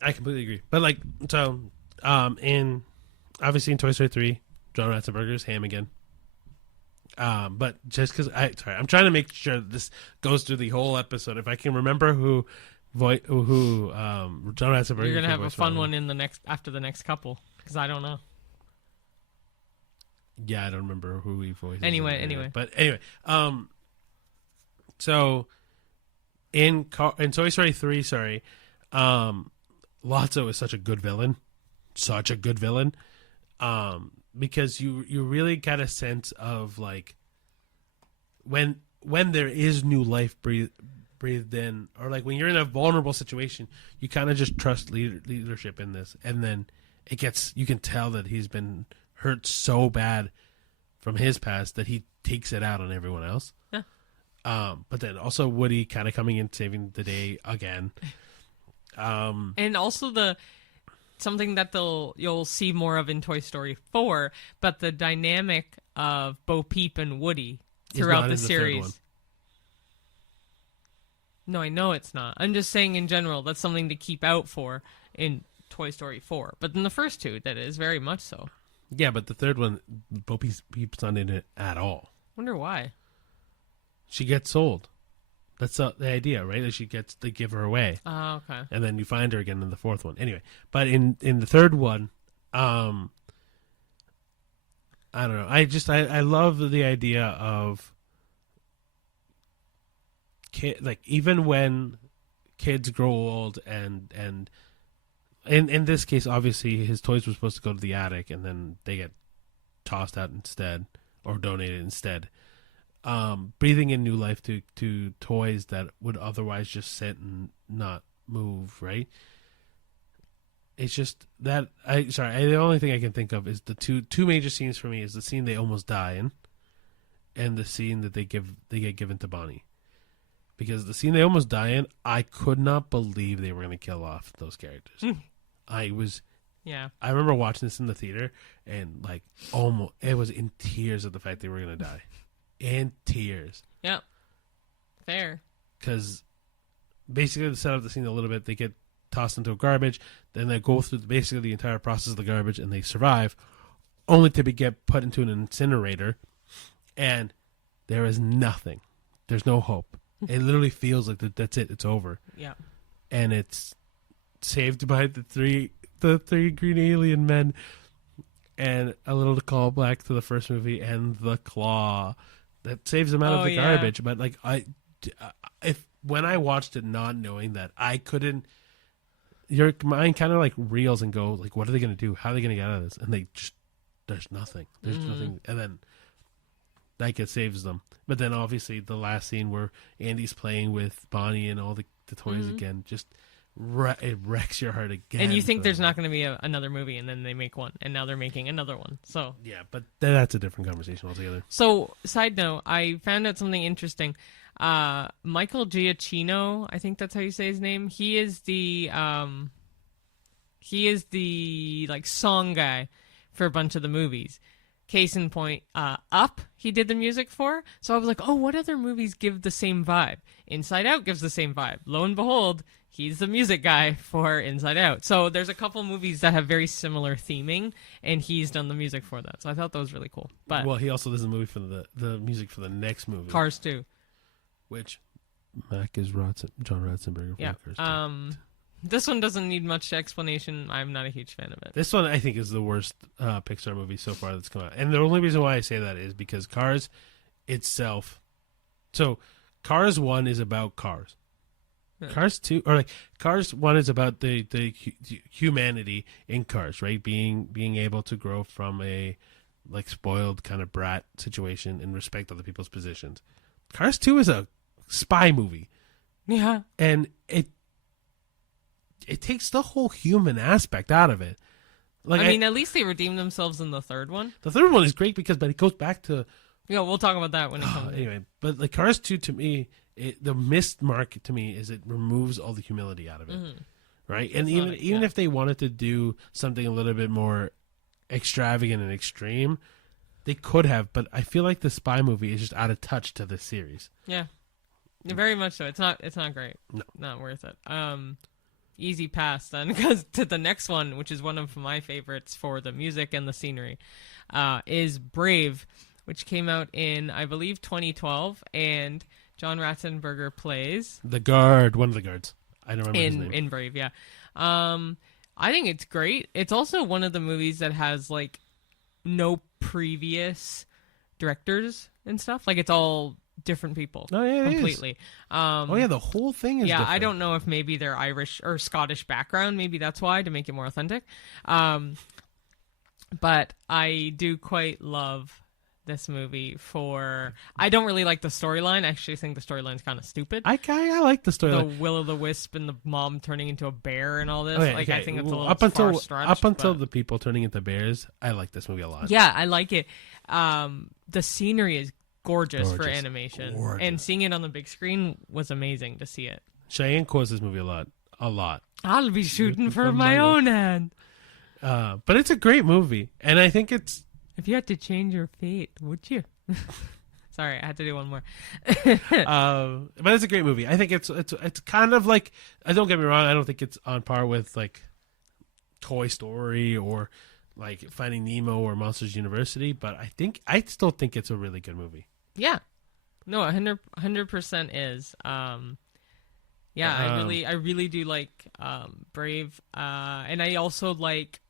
I completely agree. But like, so, obviously in Toy Story 3, John Ratzenberger's Ham again. But just because I'm trying to make sure this goes through the whole episode. If I can remember who John Ratzenberger. You're gonna have a fun one after the next couple because I don't know. Yeah, I don't remember who he voiced. Anyway. But anyway, so in Toy Story 3, Lotso is such a good villain, because you really get a sense of like when there is new life breathed in, or like when you're in a vulnerable situation, you kind of just trust leadership in this, and then you can tell that he's been hurt so bad from his past that he takes it out on everyone else. Yeah. But then also Woody kind of coming in saving the day again. And also something that you'll see more of in Toy Story 4, but the dynamic of Bo Peep and Woody throughout the series. No, I know it's not. I'm just saying in general, that's something to keep out for in Toy Story 4. But in the first two, that is very much so. Yeah, but the third one, Bo Peep's not in it at all. Wonder why. She gets sold. That's the idea, right? That they give her away. Oh, okay. And then you find her again in the fourth one. Anyway, but in the third one, I don't know. I love the idea of like even when kids grow old and in this case, obviously his toys were supposed to go to the attic and then they get tossed out instead or donated instead. Breathing in new life to toys that would otherwise just sit and not move, right? It's just that the only thing I can think of is the two major scenes for me is the scene they almost die in, and the scene that they get given to Bonnie. Because the scene they almost die in, I could not believe they were going to kill off those characters. I remember watching this in the theater and like almost it was in tears at the fact they were going to die. In tears. Yep. Fair. Because basically to set up the scene a little bit, they get tossed into a garbage, then they go through basically the entire process of the garbage and they survive, only to get put into an incinerator, and there is nothing. There's no hope. It literally feels like that's it. It's over. Yeah. And it's saved by the three green alien men, and a little callback to the first movie and the claw. that saves them out of Oh, the yeah. garbage. But like when I watched it, not knowing that, I couldn't. Your mind kind of like reels and go like, what are they going to do? How are they going to get out of this? And there's nothing. There's nothing. And then like it saves them. But then obviously the last scene where Andy's playing with Bonnie and all the toys again, just it wrecks your heart again. And you think there's not going to be another movie, and then they make one, and now they're making another one. So yeah, but that's a different conversation altogether. So, side note, I found out something interesting. Michael Giacchino, I think that's how you say his name. He is the like song guy for a bunch of the movies. Case in point, Up, he did the music for. So I was like, oh, what other movies give the same vibe? Inside Out gives the same vibe. Lo and behold, he's the music guy for Inside Out. So there's a couple movies that have very similar theming, and he's done the music for that. So I thought that was really cool. But well, he also does the movie for the music for the next movie, Cars 2. Which Mac is John Ratzenberger. Yeah. This one doesn't need much explanation. I'm not a huge fan of it. This one I think is the worst Pixar movie so far that's come out, and the only reason why I say that is because Cars itself. So Cars 1 is about cars. Yeah. Cars 2 or like Cars 1 is about the humanity in cars, right? Being able to grow from a like spoiled kind of brat situation and respect other people's positions. Cars 2 is a spy movie. Yeah. And it takes the whole human aspect out of it. Like I mean, at least they redeemed themselves in the third one. The third one is great but it goes back to... Yeah, we'll talk about that when it comes. Anyway, but like Cars 2 to me, the missed mark to me is it removes all the humility out of it. Mm-hmm. Right? And even if they wanted to do something a little bit more extravagant and extreme, they could have, but I feel like the spy movie is just out of touch to this series. Yeah. Very much so. It's not great. No. Not worth it. Easy pass then, because to the next one, which is one of my favorites for the music and the scenery, is Brave, which came out in, I believe, 2012, and John Ratzenberger plays... one of the guards. I don't remember his name. In Brave, yeah. I think it's great. It's also one of the movies that has, like, no previous directors and stuff. Like, it's all different people. Oh, yeah, completely. The whole thing is different. I don't know if maybe they're Irish or Scottish background. Maybe that's why, to make it more authentic. But I do quite love this movie for... I don't really like the storyline. I actually think the storyline's kind of stupid. I like the storyline. The Will-o'-the-Wisp and the mom turning into a bear and all this. I think it's a little far-stretched. Up until the people turning into bears, I like this movie a lot. Yeah, I like it. The scenery is gorgeous for animation. Gorgeous. And seeing it on the big screen was amazing to see it. Cheyenne quotes this movie a lot. I'll be shooting for my own hand. But it's a great movie, and I think it's... If you had to change your fate, would you? Sorry, I had to do one more. But it's a great movie. I think it's kind of like... Don't get me wrong, I don't think it's on par with like Toy Story or like Finding Nemo or Monsters University, but I still think it's a really good movie. Yeah. No, 100% is. I really do like Brave, and I also like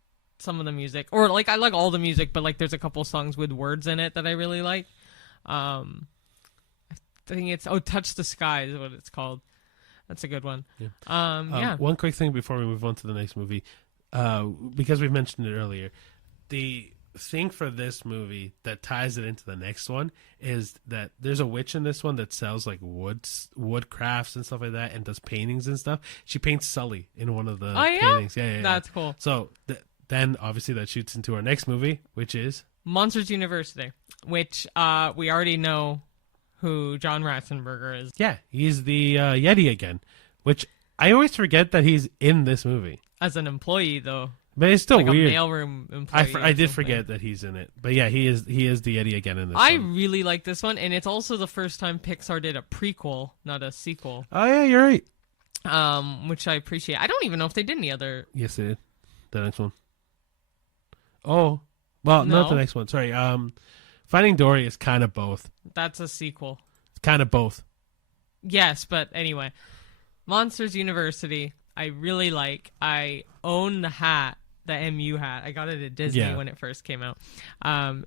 some of the music, or like I like all the music, but like there's a couple songs with words in it that I really like. I think it's Touch the Sky is what it's called. That's a good one. Yeah. One quick thing before we move on to the next movie, because we've mentioned it earlier, the thing for this movie that ties it into the next one is that there's a witch in this one that sells like wood crafts and stuff like that, and does paintings and stuff. She paints Sully in one of the paintings. Yeah. That's cool. So then obviously that shoots into our next movie, which is Monsters University, which we already know who John Ratzenberger is. Yeah, he's the Yeti again, which I always forget that he's in this movie. As an employee, though. But it's still like weird. A mailroom employee. I did forget that he's in it. But yeah, he is the Yeti again in this one. I really like this one, and it's also the first time Pixar did a prequel, not a sequel. Oh, yeah, you're right. Which I appreciate. I don't even know if they did any other... Yes, they did. The next one. Oh. Well, no. Not the next one. Sorry. Finding Dory is kind of both. That's a sequel. It's kind of both. Yes, but anyway. Monsters University, I really like. I own the hat, the MU hat. I got it at Disney when it first came out.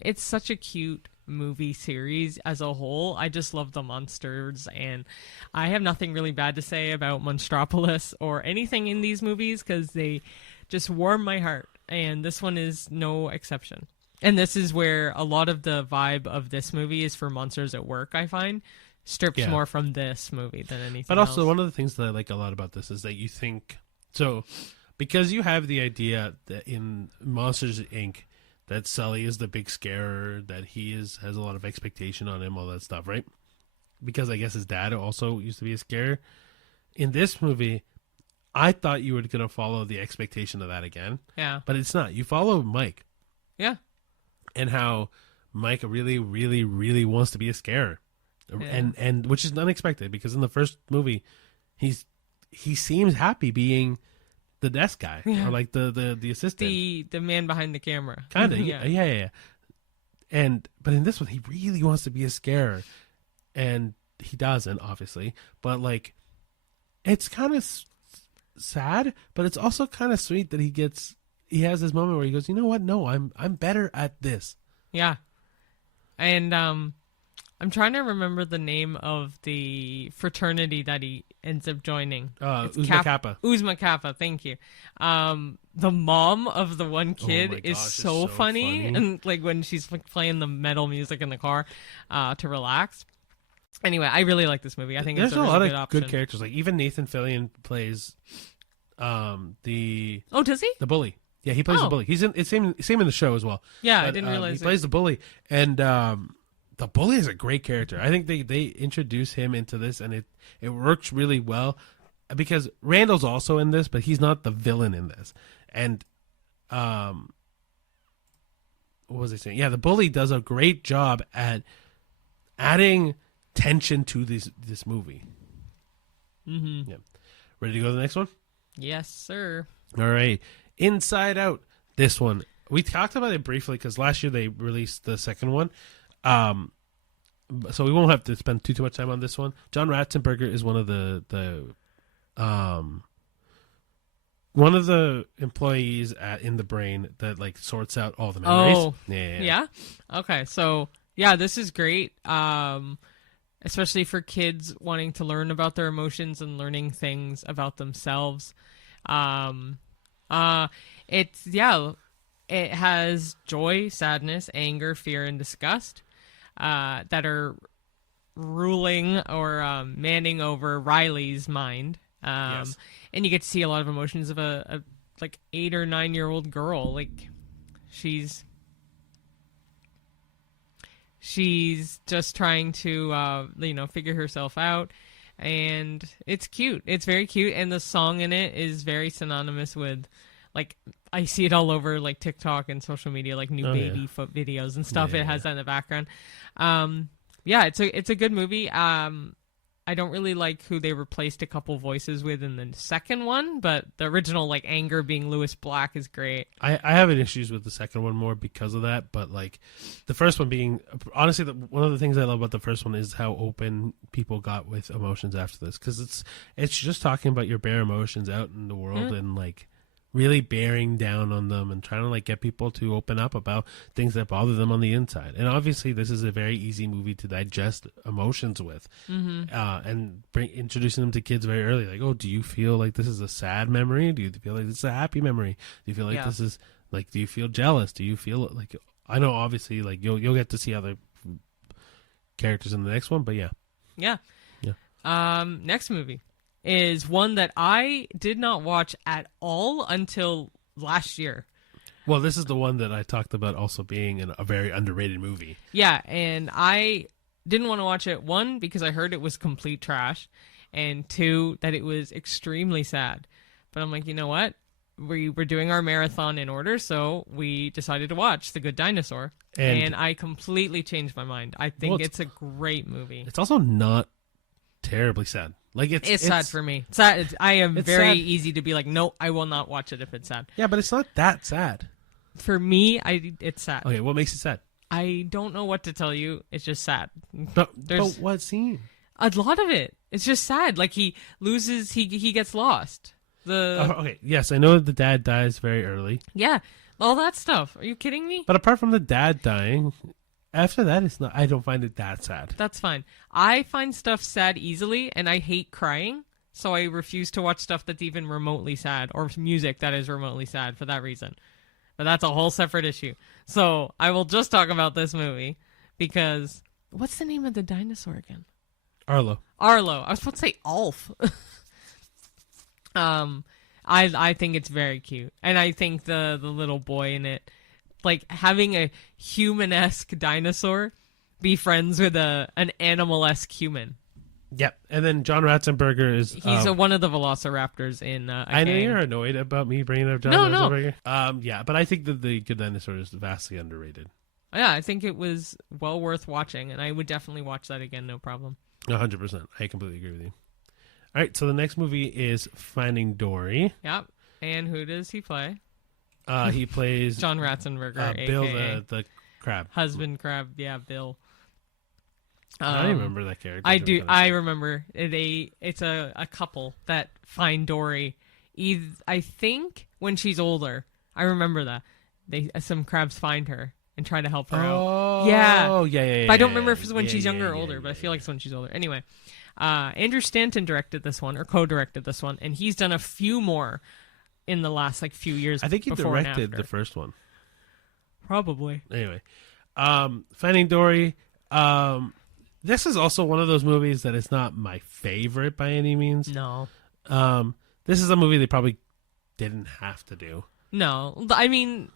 It's such a cute movie series as a whole. I just love the monsters, and I have nothing really bad to say about Monstropolis or anything in these movies because they just warm my heart, and this one is no exception. And this is where a lot of the vibe of this movie is for Monsters at Work, I find. Strips more from this movie than anything But also, else. one of the things that I like a lot about this is that you think... So, because you have the idea that in Monsters, Inc., that Sully is the big scarer, that he has a lot of expectation on him, all that stuff, right? Because I guess his dad also used to be a scarer. In this movie, I thought you were going to follow the expectation of that again. Yeah. But it's not. You follow Mike. Yeah. And how Mike really, really, really wants to be a scarer. Yeah. And which is unexpected because in the first movie, he seems happy being the desk guy or like the assistant, the man behind the camera, kind of yeah. But in this one, he really wants to be a scarer, and he doesn't obviously. But like, it's kind of sad, but it's also kind of sweet that he has this moment where he goes, you know what? No, I'm better at this. Yeah, and I'm trying to remember the name of the fraternity that he ends up joining. Uzma Kappa. Uzma Kappa, thank you. The mom of the one kid is so funny. And like when she's like playing the metal music in the car to relax. Anyway, I really like this movie. I think there's it's a really lot good of option. good characters. Like even Nathan Fillion plays the... Oh, does he? The bully. Yeah, he plays the bully. He's it's same in the show as well. Yeah, but, I didn't realize he plays the bully, and the bully is a great character. I think they introduce him into this, and it works really well because Randall's also in this, but he's not the villain in this. And what was I saying? Yeah, the bully does a great job at adding tension to this movie. Mm-hmm. Yeah, ready to go to the next one? Yes, sir. All right. Inside Out. This one. We talked about it briefly because last year they released the second one. So we won't have to spend too much time on this one. John Ratzenberger is one of the employees in the brain that like sorts out all the memories. Oh. Yeah? Okay. So, yeah, this is great. Especially for kids wanting to learn about their emotions and learning things about themselves. It has joy, sadness, anger, fear, and disgust that are ruling or manning over Riley's mind. Yes. And you get to see a lot of emotions of a like 8 or 9 year old girl. Like she's just trying to figure herself out. And it's cute. It's very cute. And the song in it is very synonymous with, like, I see it all over, like, TikTok and social media, like, new baby foot videos and stuff. Yeah. It has that in the background. It's a good movie. I don't really like who they replaced a couple voices with in the second one, but the original, like, Anger being Lewis Black is great. I have issues with the second one more because of that, but like the first one being honestly one of the things I love about the first one is how open people got with emotions after this, because it's just talking about your bare emotions out in the world and like really bearing down on them and trying to like get people to open up about things that bother them on the inside. And obviously this is a very easy movie to digest emotions with, and introducing them to kids very early. Like, oh, do you feel like this is a sad memory? Do you feel like this is a happy memory? Do you feel like this is like, do you feel jealous? Do you feel like, I know obviously like you'll get to see other characters in the next one, but yeah. Next movie is one that I did not watch at all until last year. Well, this is the one that I talked about also being a very underrated movie. Yeah, and I didn't want to watch it, one, because I heard it was complete trash, and two, that it was extremely sad. But I'm like, you know what? We were doing our marathon in order, so we decided to watch The Good Dinosaur. And I completely changed my mind. I think it's a great movie. It's also not terribly sad. Like it's sad for me. Sad. I am very sad. easy to be like, no, I will not watch it if it's sad. Yeah, but it's not that sad. For me, it's sad. Okay, what makes it sad? I don't know what to tell you. It's just sad. But what scene? A lot of it. It's just sad. Like he loses. He gets lost. Okay, yes, I know the dad dies very early. Yeah, all that stuff. Are you kidding me? But apart from the dad dying, After that, it's not. I don't find it that sad. That's fine. I find stuff sad easily, and I hate crying, so I refuse to watch stuff that's even remotely sad, or music that is remotely sad for that reason. But that's a whole separate issue. So I will just talk about this movie, because... What's the name of the dinosaur again? Arlo. Arlo. I was supposed to say Alf. I think it's very cute. And I think the little boy in it, like having a human-esque dinosaur be friends with an animal-esque human. Yep. And then John Ratzenberger is... He's one of the velociraptors in I know you're annoyed about me bringing up John Ratzenberger. No. Yeah, but I think that The Good Dinosaur is vastly underrated. Yeah, I think it was well worth watching, and I would definitely watch that again, no problem. 100%. I completely agree with you. All right, so the next movie is Finding Dory. Yep. And who does he play? He plays... John Ratzenberger, Bill a.k.a. the crab. Husband crab, yeah, Bill. I remember that character. I do. I remember it. It's a couple that find Dory. I think when she's older. I remember that some crabs find her and try to help her out. Yeah. Oh, yeah. But I don't remember if it's when she's younger or older. But I feel like it's when she's older. Anyway, Andrew Stanton directed this one, or co-directed this one, and he's done a few more in the last few years. I think he before directed and the first one. Probably. Anyway, Finding Dory. This is also one of those movies that is not my favorite by any means. No. This is a movie they probably didn't have to do. No. I mean,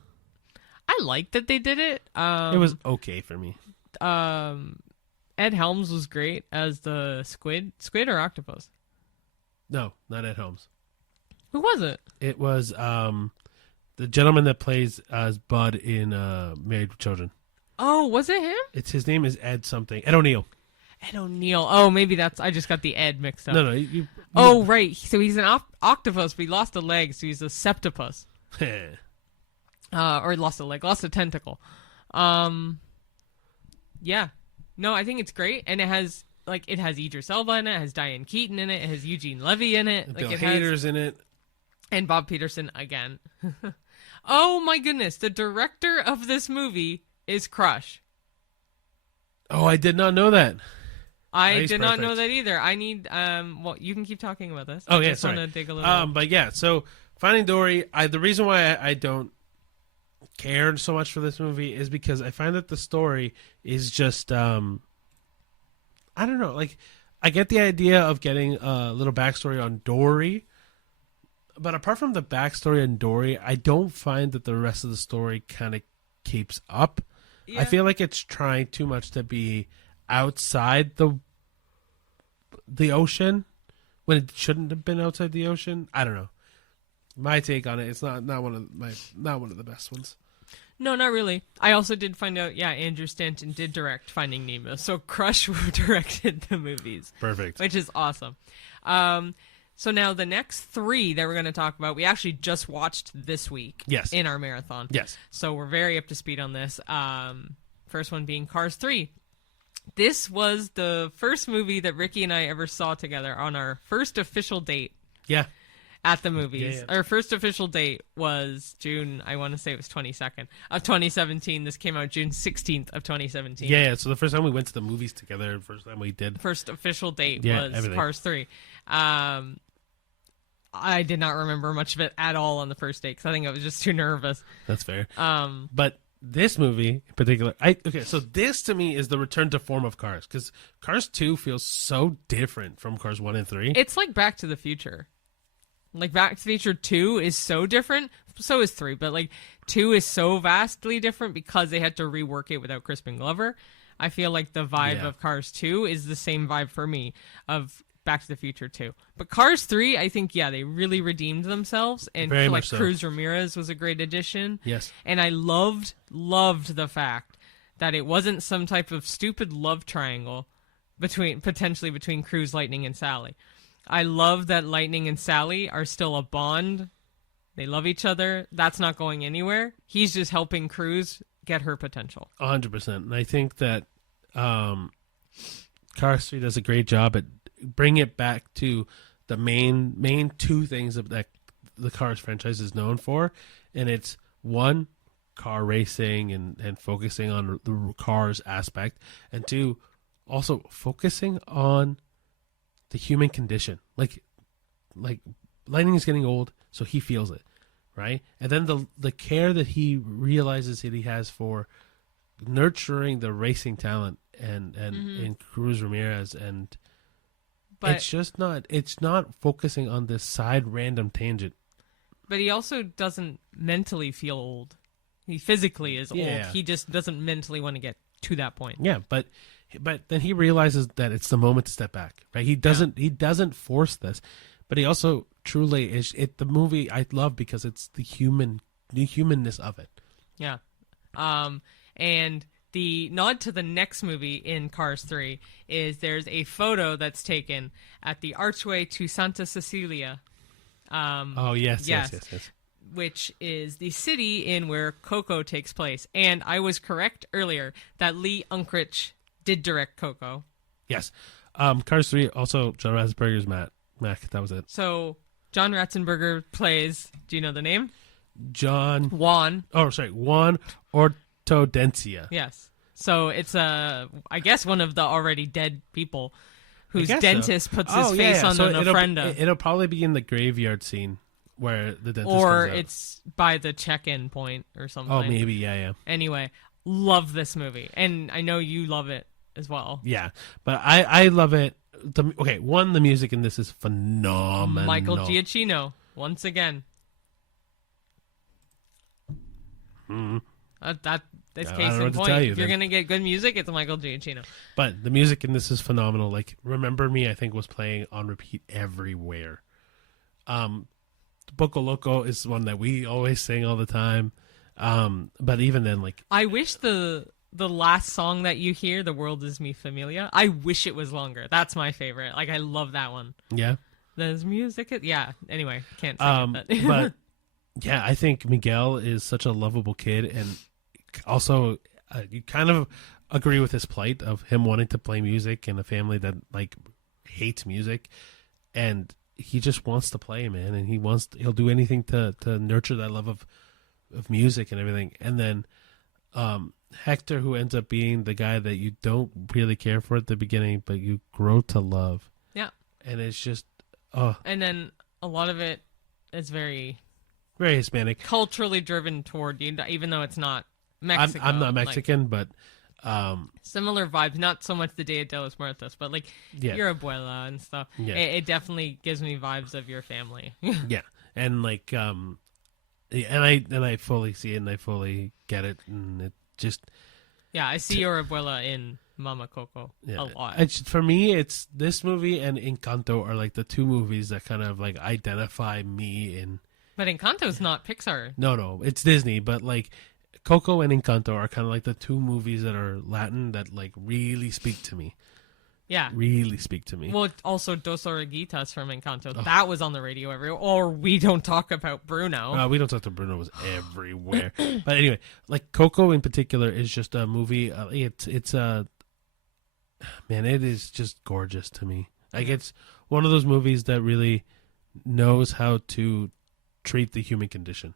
I like that they did it. It was okay for me. Ed Helms was great as the squid. Squid or octopus? No, not Ed Helms. Who was it? It was the gentleman that plays as Bud in Married with Children. Oh, was it him? His name is Ed something. Ed O'Neill. Ed O'Neill. Oh, maybe I just got the Ed mixed up. No. You oh, right. So he's an octopus, but he lost a leg, so he's a septopus. Or lost a leg, lost a tentacle. Yeah. No, I think it's great, and it has Idris Elba in it, it has Diane Keaton in it, it has Eugene Levy in it. Bill Hader's in it. And Bob Peterson again. Oh my goodness, the director of this movie is Crush. Oh, I did not know that. I did not know that either. I need well, you can keep talking about this. Oh, yeah, I just sorry. want to dig a little. But yeah, so Finding Dory, the reason why I don't care so much for this movie is because I find that the story is just I don't know, I get the idea of getting a little backstory on Dory, but apart from the backstory on Dory, I don't find that the rest of the story kind of keeps up. Yeah. I feel like it's trying too much to be outside the ocean when it shouldn't have been outside the ocean. I don't know. My take on it, it's not one of the best ones. No, not really. I also did find out, Andrew Stanton did direct Finding Nemo, so Crush directed the movies. Perfect. Which is awesome. So now the next three that we're going to talk about, we actually just watched this week. Yes. In our marathon. Yes. So we're very up to speed on this. First one being Cars 3. This was the first movie that Ricky and I ever saw together on our first official date. Yeah. At the movies. Yeah. Our first official date was June, I want to say it was 22nd of 2017. This came out June 16th of 2017. Yeah. So the first time we went to the movies together, first time we did. First official date was everything. Cars 3. I did not remember much of it at all on the first date because I think I was just too nervous. That's fair. But this movie in particular, so this to me is the return to form of Cars, because Cars 2 feels so different from Cars 1 and 3. It's like Back to the Future. Like Back to the Future 2 is so different, so is 3, but 2 is so vastly different because they had to rework it without Crispin Glover. I feel like the vibe of Cars 2 is the same vibe for me of Back to the Future 2. But Cars 3, I think, they really redeemed themselves, and very much so. Cruz Ramirez was a great addition. Yes. And I loved the fact that it wasn't some type of stupid love triangle potentially between Cruz, Lightning, and Sally. I love that Lightning and Sally are still a bond. They love each other. That's not going anywhere. He's just helping Cruz get her potential. 100%. And I think that Cars 3 does a great job at bringing it back to the main two things that the Cars franchise is known for. And it's, one, car racing and focusing on the cars aspect, and 2, also focusing on the human condition. Like Lightning is getting old, so he feels it, right? And then the care that he realizes that he has for nurturing the racing talent and in Cruz Ramirez, and But it's not focusing on this side random tangent. But he also doesn't mentally feel old. He physically is old. He just doesn't mentally want to get to that point. Yeah, but then he realizes that it's the moment to step back, right? He doesn't force this, but he also truly is the movie I love because it's the humanness of it. Yeah. And the nod to the next movie in Cars 3 is there's a photo that's taken at the archway to Santa Cecilia. Yes. Which is the city in where Coco takes place. And I was correct earlier that Lee Unkrich did direct Coco. Yes. Cars 3, also John Ratzenberger's Mac. That was it. So John Ratzenberger plays, do you know the name? Juan Ortodencia. Yes. So it's I guess one of the already dead people whose dentist puts his face on an ofrenda. It'll probably be in the graveyard scene where the dentist or comes out. It's by the check-in point or something. Oh, maybe, yeah. Anyway, love this movie, and I know you love it as well. Yeah, but I love it. The music in this is phenomenal. Michael Giacchino once again. That's case in point. If you're gonna get good music, it's Michael Giacchino. But the music in this is phenomenal. Like Remember Me, I think was playing on repeat everywhere. Poco Loco is one that we always sing all the time. But even then, like I wish the last song that you hear, "The World Is Mi Familia," I wish it was longer. That's my favorite. Like I love that one. Yeah. There's music. Yeah. Anyway, can't sing it. But yeah, I think Miguel is such a lovable kid, and also you kind of agree with his plight of him wanting to play music in a family that like hates music, and he just wants to play, man, and he'll do anything to nurture that love of music and everything. And then Hector, who ends up being the guy that you don't really care for at the beginning, but you grow to love. Yeah. And it's just and then a lot of it is very Hispanic, culturally driven toward you, even though it's not Mexico. I'm not Mexican, but similar vibes. Not so much the Dia de los Muertos, but like your abuela and stuff. Yeah. It definitely gives me vibes of your family. Yeah, and like and I fully see it and I fully get it, and it just I see your abuela in Mama Coco a lot. For me, it's this movie and Encanto are like the two movies that kind of like identify me in. But Encanto's not Pixar. No, it's Disney. But like Coco and Encanto are kind of like the two movies that are Latin that like really speak to me. Yeah. Really speak to me. Well, also Dos Oruguitas from Encanto. Oh. That was on the radio everywhere. Or We Don't Talk About Bruno. We Don't Talk About Bruno was everywhere. But anyway, like Coco in particular is just a movie. It's a... Man, it is just gorgeous to me. Like it's one of those movies that really knows how to treat the human condition.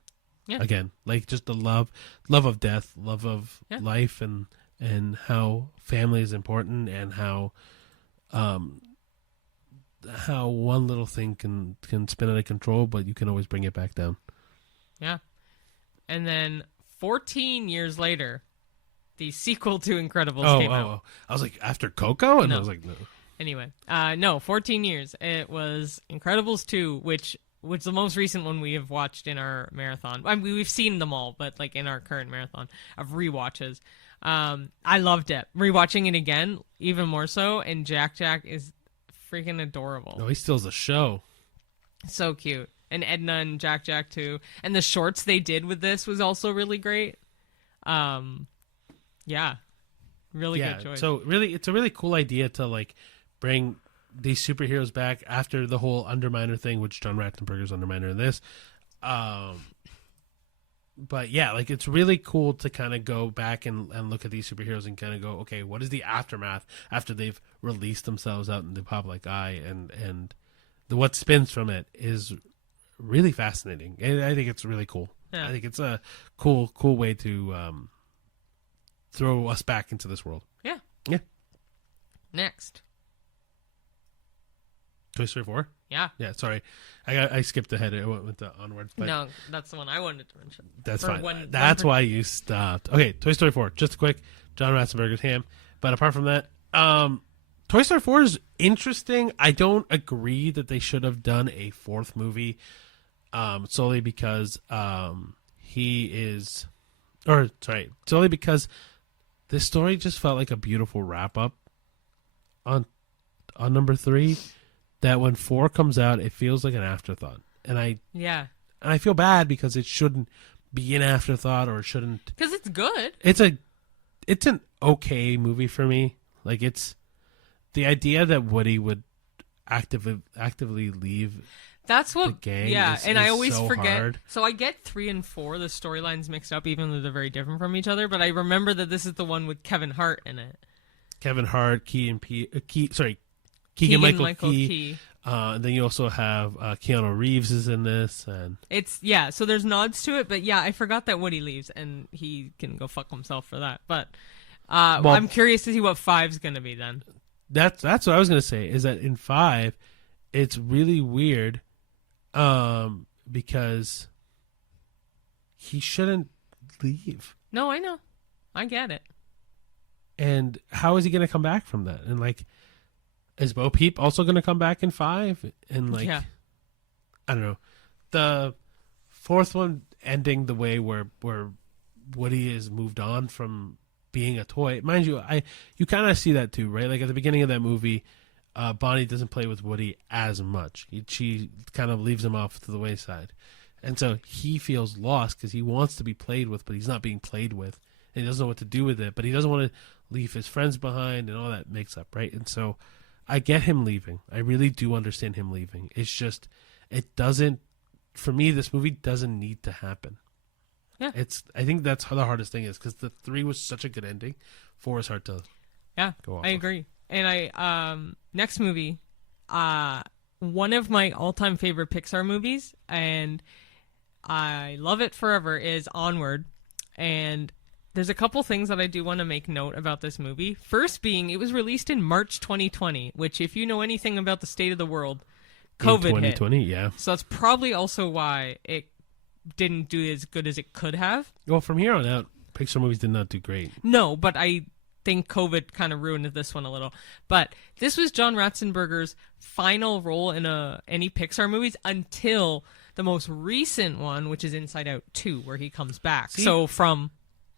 Yeah. Again, like just the love of death, love of life, and how family is important, and how one little thing can spin out of control, but you can always bring it back down. Yeah. And then 14 years later, the sequel to Incredibles came out. I was like, after Coco? And no. I was like, no. Anyway, 14 years. It was Incredibles 2, which the most recent one we have watched in our marathon. I mean, we've seen them all, but like in our current marathon of rewatches. I loved it. Rewatching it again, even more so, and Jack is freaking adorable. No, he steals the show. So cute. And Edna and Jack too. And the shorts they did with this was also really great. Yeah. Really good choice. So really, it's a really cool idea to like bring these superheroes back after the whole Underminer thing, which John Ratzenberger's Underminer in this. But yeah, like it's really cool to kind of go back and look at these superheroes and kind of go, okay, what is the aftermath after they've released themselves out in the public eye, and what spins from it is really fascinating. And I think it's really cool. Yeah. I think it's a cool way to throw us back into this world. Yeah. Yeah. Next. Toy Story 4? Yeah. Yeah, sorry. I skipped ahead. I went with the onwards. But No, that's the one I wanted to mention. that's For fine. That's why you stopped. Okay, Toy Story 4. Just a quick John Ratzenberger's ham. But apart from that, Toy Story 4 is interesting. I don't agree that they should have done a fourth movie solely because solely because this story just felt like a beautiful wrap-up on number 3. That when 4 comes out, it feels like an afterthought, and I feel bad because it shouldn't be an afterthought, or it shouldn't. Because it's good. It's an okay movie for me. Like, it's the idea that Woody would actively leave. That's what. The gang and I always so forget. hard. So I get 3 and 4, the storylines mixed up, even though they're very different from each other. But I remember that this is the one with Kevin Hart in it. Kevin Hart, Keegan-Michael Key. And then you also have Keanu Reeves is in this, and so there's nods to it, but I forgot that Woody leaves and he can go fuck himself for that. But I'm curious to see what 5's gonna be then. That's what I was gonna say, is that in 5 it's really weird because he shouldn't leave. No, I know. I get it. And how is he gonna come back from that? And like, is Bo Peep also going to come back in 5? And like, I don't know. The 4th one ending the way where Woody has moved on from being a toy. Mind you, you kind of see that too, right? Like at the beginning of that movie, Bonnie doesn't play with Woody as much. She kind of leaves him off to the wayside. And so he feels lost because he wants to be played with, but he's not being played with. And he doesn't know what to do with it, but he doesn't want to leave his friends behind and all that mix up, right? And so I get him leaving. I really do understand him leaving. It's just, it doesn't, for me, this movie doesn't need to happen. Yeah. I think that's how the hardest thing is, because the 3 was such a good ending. 4 is hard to go off I agree. And next movie, one of my all-time favorite Pixar movies, and I love it forever, is Onward. And there's a couple things that I do want to make note about this movie. First being, it was released in March 2020, which, if you know anything about the state of the world, COVID hit. 2020, yeah. So that's probably also why it didn't do as good as it could have. Well, from here on out, Pixar movies did not do great. No, but I think COVID kind of ruined this one a little. But this was John Ratzenberger's final role in any Pixar movies until the most recent one, which is Inside Out 2, where he comes back.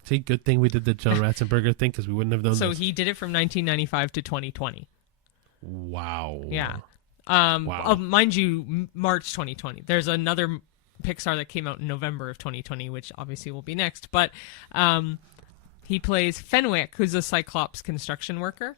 See, good thing we did the John Ratzenberger thing, because we wouldn't have done this. So he did it from 1995 to 2020. Wow. Yeah. Wow. Mind you, March 2020. There's another Pixar that came out in November of 2020, which obviously will be next. But he plays Fenwick, who's a Cyclops construction worker.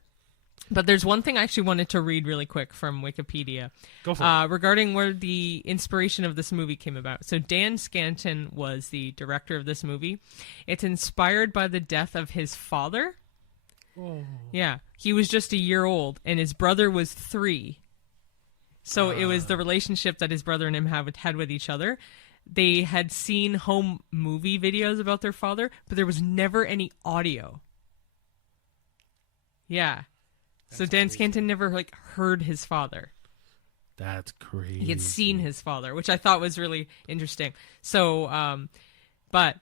But there's one thing I actually wanted to read really quick from Wikipedia. Go for it. Regarding where the inspiration of this movie came about. So Dan Scanton was the director of this movie. It's inspired by the death of his father. Oh. Yeah. He was just a year old, and his brother was 3. So it was the relationship that his brother and him had with each other. They had seen home movie videos about their father, but there was never any audio. Yeah. So Dan Scanton never heard his father. That's crazy. He had seen his father, which I thought was really interesting. So, but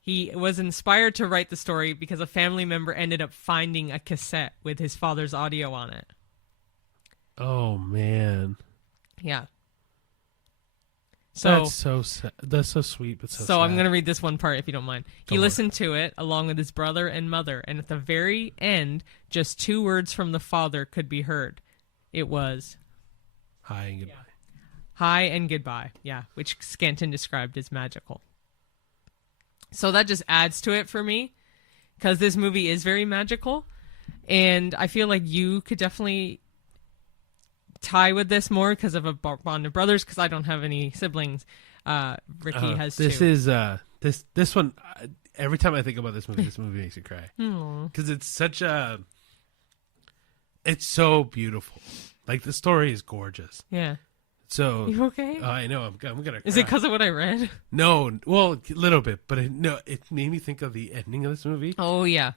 he was inspired to write the story because a family member ended up finding a cassette with his father's audio on it. Oh, man. Yeah. So that's so sad. That's so sweet, but so sad. I'm going to read this one part if you don't mind. He listened to it along with his brother and mother, and at the very end, just 2 words from the father could be heard. It was hi and goodbye. Hi and goodbye. Yeah, which Scanton described as magical. So that just adds to it for me, because this movie is very magical, and I feel like you could definitely tie with this more because of a bond of brothers, because I don't have any siblings. Ricky has this 2. Is this one, every time I think about this movie makes me cry, because it's so beautiful. Like, the story is gorgeous. Yeah. So You okay? I know I'm gonna. Cry. Is it because of what I read? No, well, a little bit, but it made me think of the ending of this movie. Oh yeah,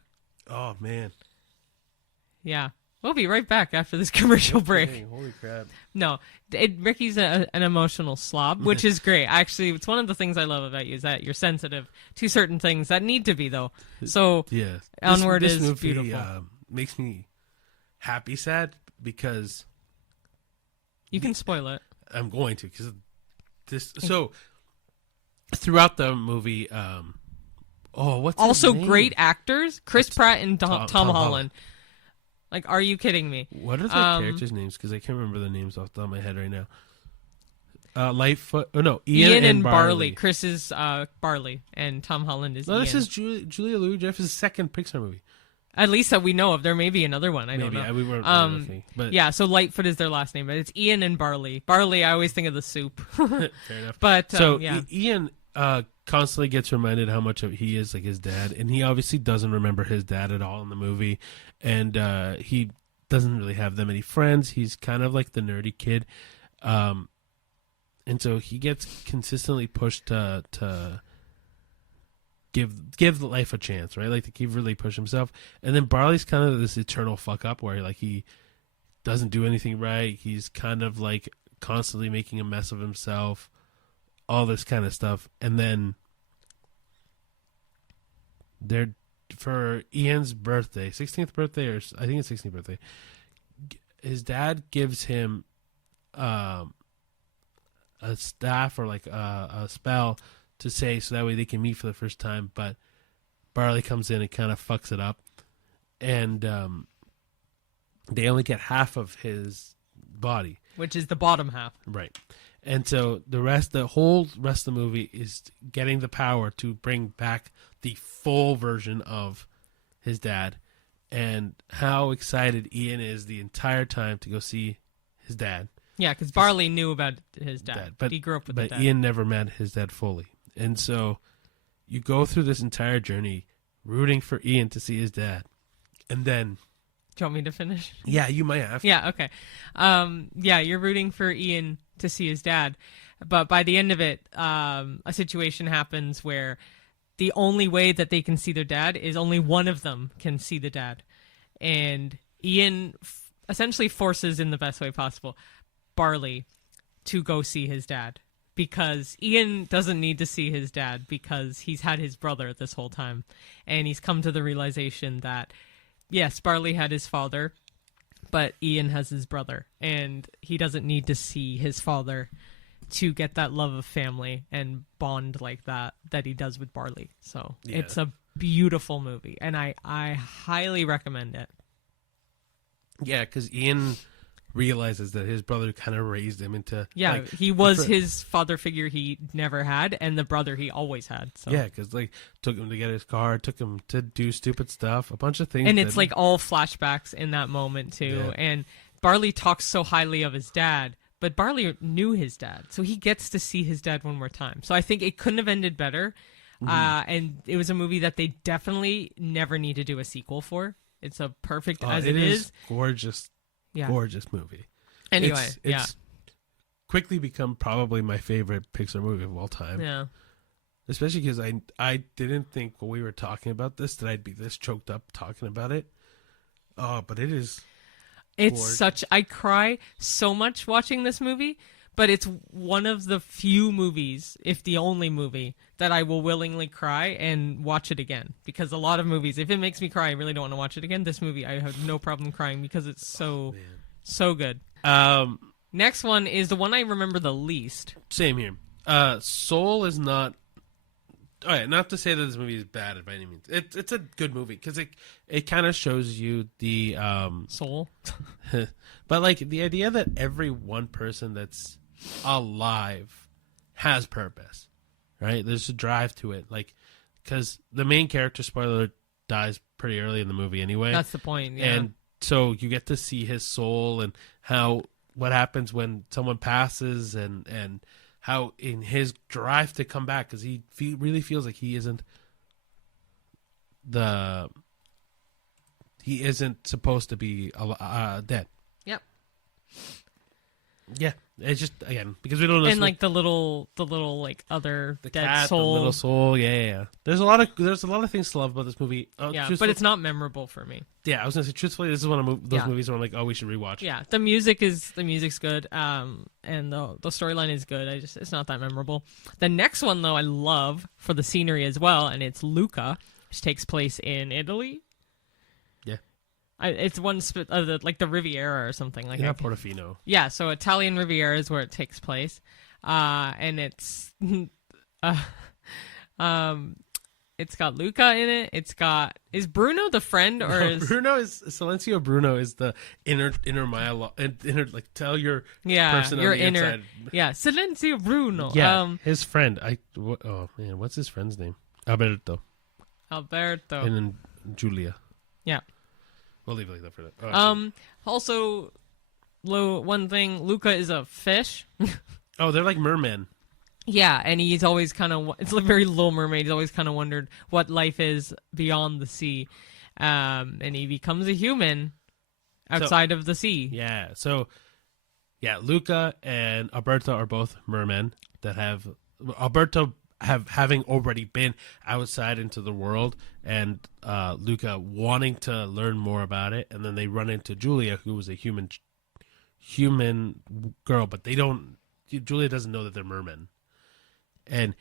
Oh man, yeah. We'll be right back after this commercial break. dang, holy crap! No, Ricky's an emotional slob, which is great. Actually, it's one of the things I love about you is that you're sensitive to certain things that need to be, though. So, Yeah, Onward this is movie, beautiful. Makes me happy, sad because You can spoil it. I'm going to because this. So throughout the movie, what's his Also, name? great actors: Chris Pratt and Tom Holland. Holland. Like, are you kidding me? What are the characters' names? Because I can't remember the names off the top of my head right now. Lightfoot. Oh no, Ian and Barley. Chris is Barley, and Tom Holland is No, Ian. this is Julia Louis-Dreyfus' second Pixar movie. At least that we know of. There may be another one. I don't Maybe know. we weren't really looking, but Yeah, so Lightfoot is their last name, but it's Ian and Barley. Barley, I always think of the soup. fair enough. But So yeah, Ian constantly gets reminded how much of he is like his dad, and he obviously doesn't remember his dad at all in the movie, and he doesn't really have that many friends. He's kind of like the nerdy kid, and so he gets consistently pushed to give life a chance, right? Like to keep really push himself, and then Barley's kind of this eternal fuck up where like he doesn't do anything right. He's kind of like constantly making a mess of himself. All this kind of stuff, and then they're for Ian's birthday, 16th birthday, or I think it's 16th birthday. His dad gives him a staff or like a spell to say so that way they can meet for the first time. But Barley comes in and kind of fucks it up, and they only get half of his body, which is the bottom half. right? And so the whole rest of the movie is getting the power to bring back the full version of his dad, and how excited Ian is the entire time to go see his dad. Yeah, because Barley knew about his dad, but he grew up with but the dad. Ian never met his dad fully, and so you go through this entire journey rooting for Ian to see his dad, and then Do you want me to finish? yeah, you might have. Yeah, okay. Yeah, you're rooting for Ian to see his dad, but by the end of it, a situation happens where the only way that they can see their dad is only one of them can see the dad, and Ian essentially forces, in the best way possible, Barley to go see his dad, because Ian doesn't need to see his dad because he's had his brother this whole time, and he's come to the realization that yes, Barley had his father, but Ian has his brother, and he doesn't need to see his father to get that love of family and bond like that he does with Barley. So Yeah. It's a beautiful movie, and I highly recommend it. Yeah, because Ian realizes that his brother kind of raised him into He was his father figure he never had, and the brother he always had. So. Yeah, because like took him to get his car, took him to do stupid stuff, a bunch of things, and it's like all flashbacks in that moment too. Yeah. And Barley talks so highly of his dad, but Barley knew his dad, so he gets to see his dad one more time. So I think it couldn't have ended better. And it was a movie that they definitely never need to do a sequel for. It's a perfect as it is. Gorgeous, gorgeous movie. Anyway, it's quickly become probably my favorite Pixar movie of all time. Yeah. Especially because I didn't think when we were talking about this that I'd be this choked up talking about it. Oh, but it is. It's I cry so much watching this movie, but it's one of the few movies, if the only movie, that I will willingly cry and watch it again. Because a lot of movies, if it makes me cry, I really don't want to watch it again. This movie, I have no problem crying because it's so good. Next one is the one I remember the least. Same here. Soul is not. All right, not to say that this movie is bad by any means. It's a good movie because it kind of shows you the Soul, but like the idea that every one person that's alive has purpose, right? There's a drive to it, like because the main character, spoiler alert, dies pretty early in the movie anyway. That's the point, yeah. And so you get to see his soul and what happens when someone passes and how in his drive to come back, because he really feels like he isn't supposed to be dead. Yep. Yeah, It's just again because we don't know And like the little like other the dead cat, soul. the little soul. Yeah. There's a lot of things to love about this movie. But it's not memorable for me. Yeah, I was gonna say truthfully, this is one of those movies where I'm like, oh, we should rewatch. Yeah, the music's good. And the storyline is good. It's not that memorable. The next one though, I love for the scenery as well, and it's Luca, which takes place in Italy. Yeah. It's one like the Riviera or something like that. Portofino. Yeah, so Italian Riviera is where it takes place, and it's it's got Luca in it. Is Bruno the friend or is Silencio Bruno is the inner like tell your person your on the inner inside. Silencio Bruno. Yeah, his friend. Oh man, what's his friend's name? Alberto. And then Julia. Yeah. We'll leave it like that for that. Also, one thing, Luca is a fish. Oh, they're like mermen. Yeah, and he's always kind of, it's a very Little Mermaid. He's always kind of wondered what life is beyond the sea. And he becomes a human outside of the sea. Yeah, so, Luca and Alberto are both mermen that having already been outside into the world, and Luca wanting to learn more about it, and then they run into Julia, who was a human girl, but Julia doesn't know that they're mermen. And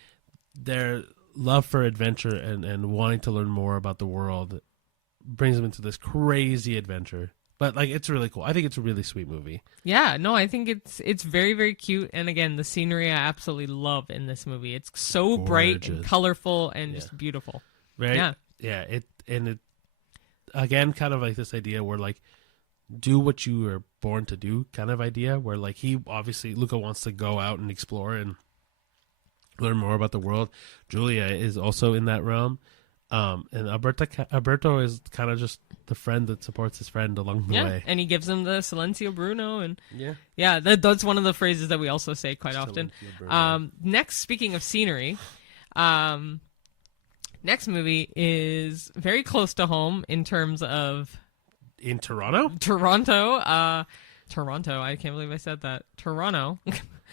their love for adventure and wanting to learn more about the world brings them into this crazy adventure. But like, it's really cool. I think it's a really sweet movie. Yeah, no, I think it's very, very cute. And again, the scenery I absolutely love in this movie. It's so gorgeous, bright and colorful and just beautiful. Right? Yeah. It again, kind of like this idea where like, do what you were born to do kind of idea, where like Luca wants to go out and explore and learn more about the world. Julia is also in that realm. And Alberto is kind of just the friend that supports his friend along the way. And he gives him the Silencio Bruno. And that's one of the phrases that we also say quite often. Next, speaking of scenery, next movie is very close to home in terms of... In Toronto? Toronto. I can't believe I said that. Toronto.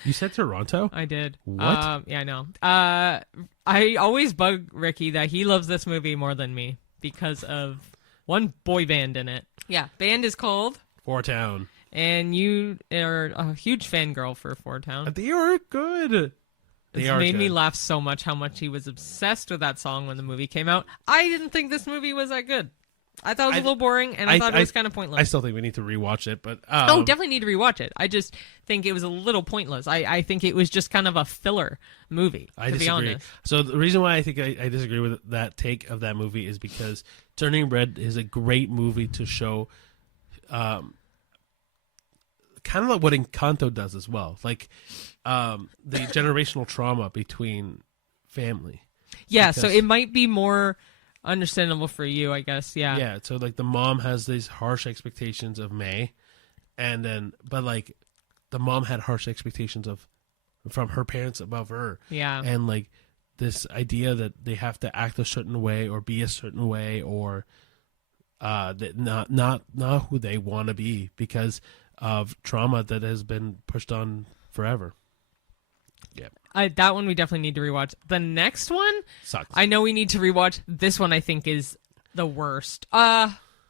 You said Toronto? I did. What? Yeah, I know. I always bug Ricky that he loves this movie more than me because of one boy band in it. Yeah, band is called Four Town. And you are a huge fangirl for Four Town. They are good. It made me laugh so much how much he was obsessed with that song when the movie came out. I didn't think this movie was that good. I thought it was a little boring, and I thought it was kind of pointless. I still think we need to rewatch it, but... definitely need to rewatch it. I just think it was a little pointless. I think it was just kind of a filler movie, to be honest. So the reason why I think I disagree with that take of that movie is because Turning Red is a great movie to show kind of like what Encanto does as well. Like the generational trauma between family. Yeah, so it might be more... understandable for you, I guess. Yeah, so like the mom has these harsh expectations of May, but like the mom had harsh expectations from her parents above her. And like this idea that they have to act a certain way or be a certain way, or that not who they want to be because of trauma that has been pushed on forever. That one we definitely need to rewatch. The next one sucks. I know we need to rewatch. This one I think is the worst.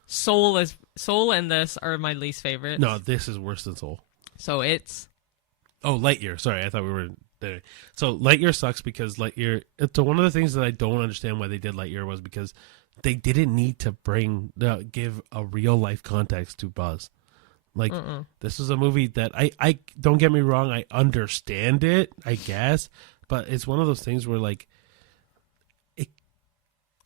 Soul and this are my least favorite. No, this is worse than Soul. So it's... Oh, Lightyear. Sorry, I thought we were there. So Lightyear sucks because Lightyear... So one of the things that I don't understand why they did Lightyear was because they didn't need to give a real life context to Buzz. Like, This is a movie that I don't get me wrong, I understand it, I guess, but it's one of those things where, like, it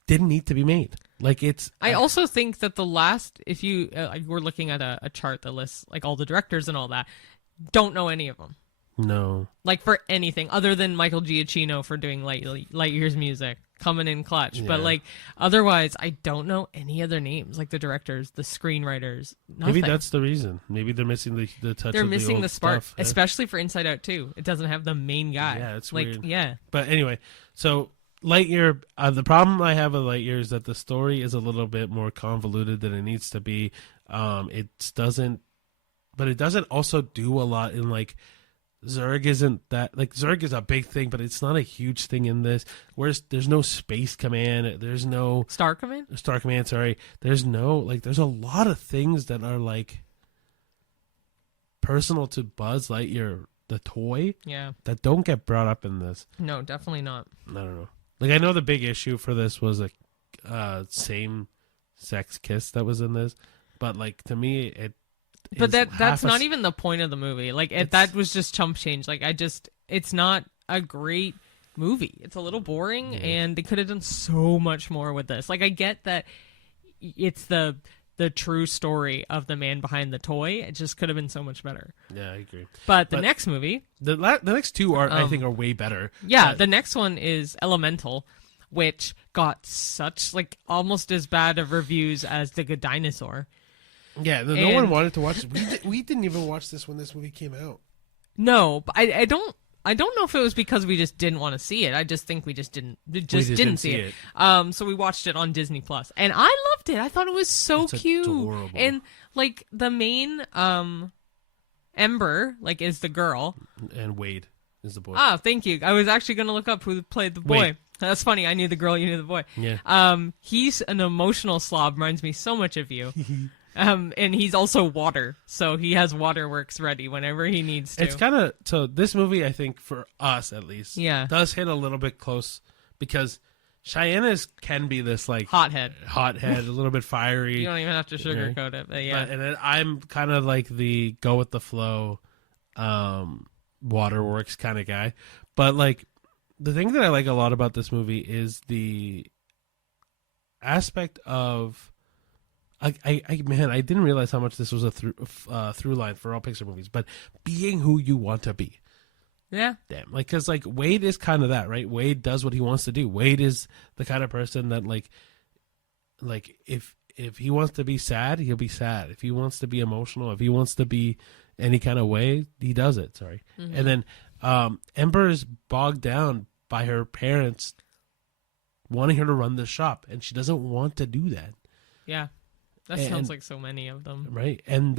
didn't need to be made. Like, it's... I also think that the last, if you were looking at a chart that lists, like, all the directors and all that, don't know any of them. No. Like, for anything, other than Michael Giacchino for doing Lightyear's music. Coming in clutch. Yeah. But like otherwise I don't know any other names, like the directors, the screenwriters, nothing. Maybe that's the reason. Maybe they're missing the touch. They're of missing the the spark, stuff, especially for Inside Out 2. It doesn't have the main guy. Yeah, it's like, weird. Yeah. But anyway, so Lightyear, the problem I have with Lightyear is that the story is a little bit more convoluted than it needs to be. It doesn't also do a lot in like Zurg isn't that, like, Zurg is a big thing, but it's not a huge thing in this. Whereas there's no space command, there's no Star Command. Sorry, there's no, like, there's a lot of things that are like personal to Buzz Lightyear, the toy, Yeah. that don't get brought up in this. No, definitely not. I don't know. Like, I know the big issue for this was a same-sex kiss that was in this, but, like, to me, it. But that's not even the point of the movie. Like, that was just chump change. Like, it's not a great movie. It's a little boring, and they could have done so much more with this. Like, I get that it's the true story of the man behind the toy. It just could have been so much better. Yeah, I agree. But the next movie, the next two are, I think, are way better. Yeah, the next one is Elemental, which got such, like, almost as bad of reviews as The Good Dinosaur. Yeah, no one wanted to watch it. We didn't even watch this when this movie came out. No, but I don't know if it was because we just didn't want to see it. I just think we just didn't see it. So we watched it on Disney Plus, and I loved it. I thought it was so cute. Adorable. And, like, the main Ember, like, is the girl, and Wade is the boy. Ah, thank you. I was actually going to look up who played the boy. Wade. That's funny. I knew the girl, you knew the boy. Yeah. He's an emotional slob. Reminds me so much of you. And he's also water, so he has waterworks ready whenever he needs to. It's kind of, so this movie, I think, for us at least, does hit a little bit close, because Cheyenne can be this, like, hothead, a little bit fiery. You don't even have to sugarcoat it, but yeah. And then I'm kind of like the go with the flow, waterworks kind of guy. But, like, the thing that I like a lot about this movie is the aspect of, I didn't realize how much this was a through line for all Pixar movies, but being who you want to be. Yeah. Damn. Like, because, like, Wade is kind of that, right? Wade does what he wants to do. Wade is the kind of person that, like if he wants to be sad, he'll be sad. If he wants to be emotional, if he wants to be any kind of way, he does it. Sorry. Mm-hmm. And then Ember is bogged down by her parents wanting her to run the shop, and she doesn't want to do that. Yeah. That sounds like so many of them. Right. And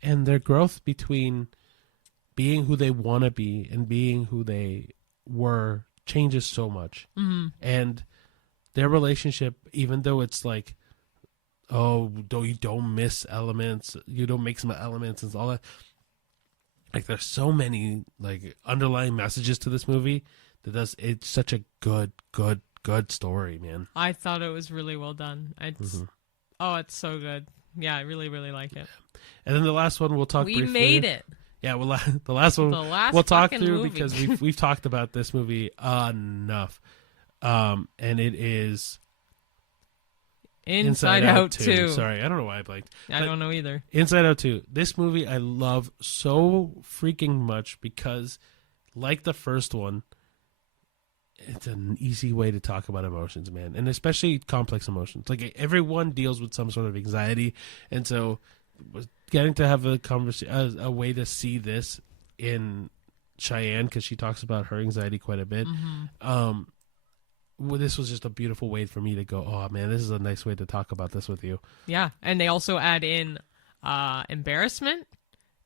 their growth between being who they want to be and being who they were changes so much. Mm-hmm. And their relationship, even though it's like, oh, you don't miss elements, you don't make some elements and all that. Like, there's so many, like, underlying messages to this movie that it's such a good story, man. I thought it was really well done. It's so good. Yeah, I really, really like it. And then the last one we'll talk briefly. We made it. Yeah, well, the last one we'll talk through movie. Because we've talked about this movie enough. And it is Inside Out 2. Sorry, I don't know why I blanked. I don't know either. Inside Out 2. This movie I love so freaking much because, like the first one, it's an easy way to talk about emotions, man, and especially complex emotions. Like, everyone deals with some sort of anxiety, and so getting to have a conversation, a way to see this in Cheyenne, because she talks about her anxiety quite a bit. Mm-hmm. Well, this was just a beautiful way for me to go, oh man, this is a nice way to talk about this with you. Yeah, and they also add in embarrassment,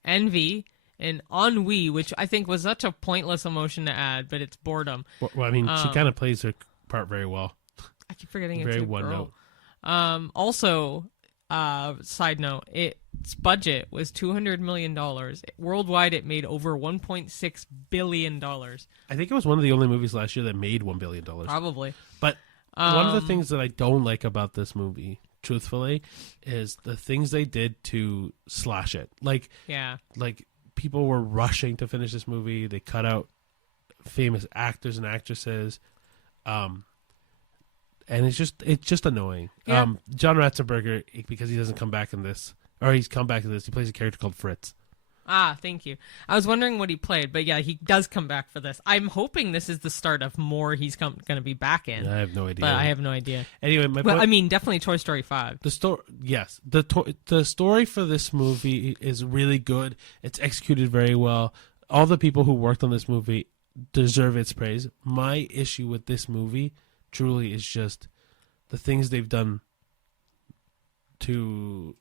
envy, and ennui, which I think was such a pointless emotion to add, but it's boredom. Well, I mean, she kind of plays her part very well. I keep forgetting it's very a one girl. note. Also, side note, its budget was $200 million. Worldwide, it made over $1.6 billion. I think it was one of the only movies last year that made $1 billion. Probably. But one of the things that I don't like about this movie, truthfully, is the things they did to slash it. Like, people were rushing to finish this movie. They cut out famous actors and actresses. And it's just annoying. Yeah. John Ratzenberger, because he doesn't come back in this, or he's come back in this, he plays a character called Fritz. Ah, thank you. I was wondering what he played, but yeah, he does come back for this. I'm hoping this is the start of more he's going to be back in. I have no idea. But I have no idea. Anyway, I mean, definitely Toy Story 5. The story, yes. The story for this movie is really good. It's executed very well. All the people who worked on this movie deserve its praise. My issue with this movie truly is just the things they've done to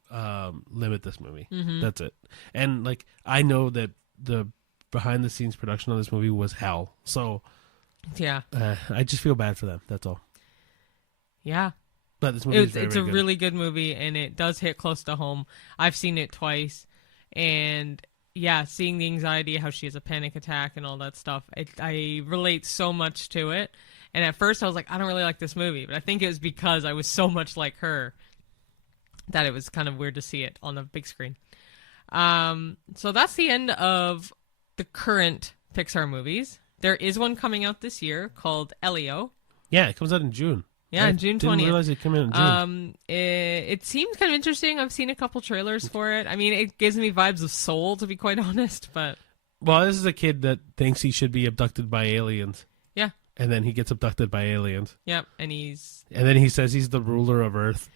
limit this movie. Mm-hmm. That's it. And like, I know that the behind the scenes production on this movie was hell. So Yeah. I just feel bad for them. That's all. Yeah. But this movie is very, It's very a good. really good movie, and it does hit close to home. I've seen it twice, and yeah, seeing the anxiety, how she has a panic attack and all that stuff, I relate so much to it. And at first I was like, I don't really like this movie, but I think it was because I was so much like her that it was kind of weird to see it on the big screen. So that's the end of the current Pixar movies. There is one coming out this year called Elio. Yeah, it comes out in June. Yeah, I June 20th. Didn't realize it came out in June. It seems kind of interesting. I've seen a couple trailers for it. I mean, it gives me vibes of Soul, to be quite honest, but... Well, this is a kid that thinks he should be abducted by aliens. Yeah. And then he gets abducted by aliens. Yep, and he's... And then he says he's the ruler of Earth.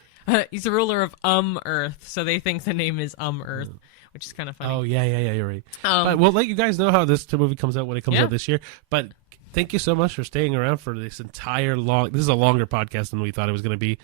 He's the ruler of Earth, so they think the name is Earth, which is kind of funny. Oh, yeah, you're right. But we'll let you guys know how this movie comes out when it comes out this year. But thank you so much for staying around for this entire This is a longer podcast than we thought it was going to be.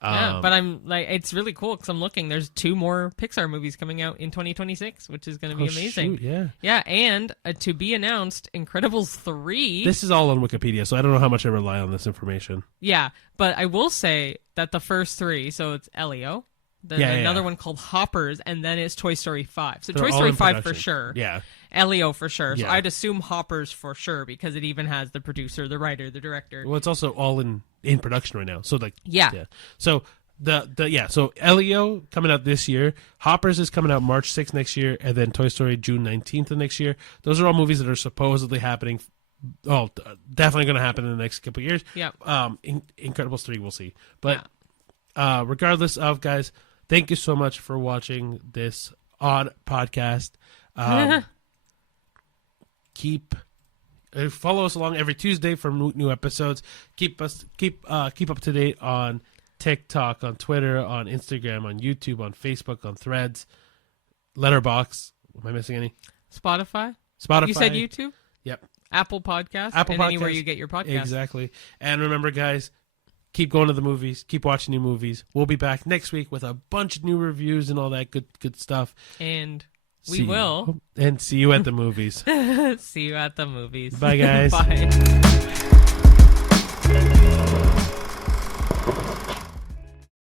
Yeah, but I'm like, it's really cool because I'm looking. There's 2 more Pixar movies coming out in 2026, which is going to be amazing. Shoot, yeah. Yeah, and to be announced, Incredibles 3. This is all on Wikipedia, so I don't know how much I rely on this information. Yeah, but I will say that the first 3, so it's Elio, then another one called Hoppers, and then it's Toy Story 5. So They're Toy all Story in 5 for production. sure. Yeah. Elio for sure. So Yeah. I'd assume Hoppers for sure because it even has the producer, the writer, the director. Well, it's also all in production right now. So Yeah. So so Elio coming out this year. Hoppers is coming out March 6th next year, and then Toy Story June 19th of next year. Those are all movies that are supposedly happening. Oh, definitely going to happen in the next couple of years. Yeah. Incredibles 3, we'll see. But regardless of, guys, thank you so much for watching this odd podcast. Follow us along every Tuesday for new episodes. Keep up to date on TikTok, on Twitter, on Instagram, on YouTube, on Facebook, on Threads, Letterboxd. Am I missing any? Spotify. Spotify. You said YouTube? Yep. Apple Podcasts. Apple and Podcasts. anywhere you get your podcast. Exactly. And remember, guys, keep going to the movies. Keep watching new movies. We'll be back next week with a bunch of new reviews and all that good stuff. And we will. And see you at the movies. See you at the movies. Bye, guys. Bye.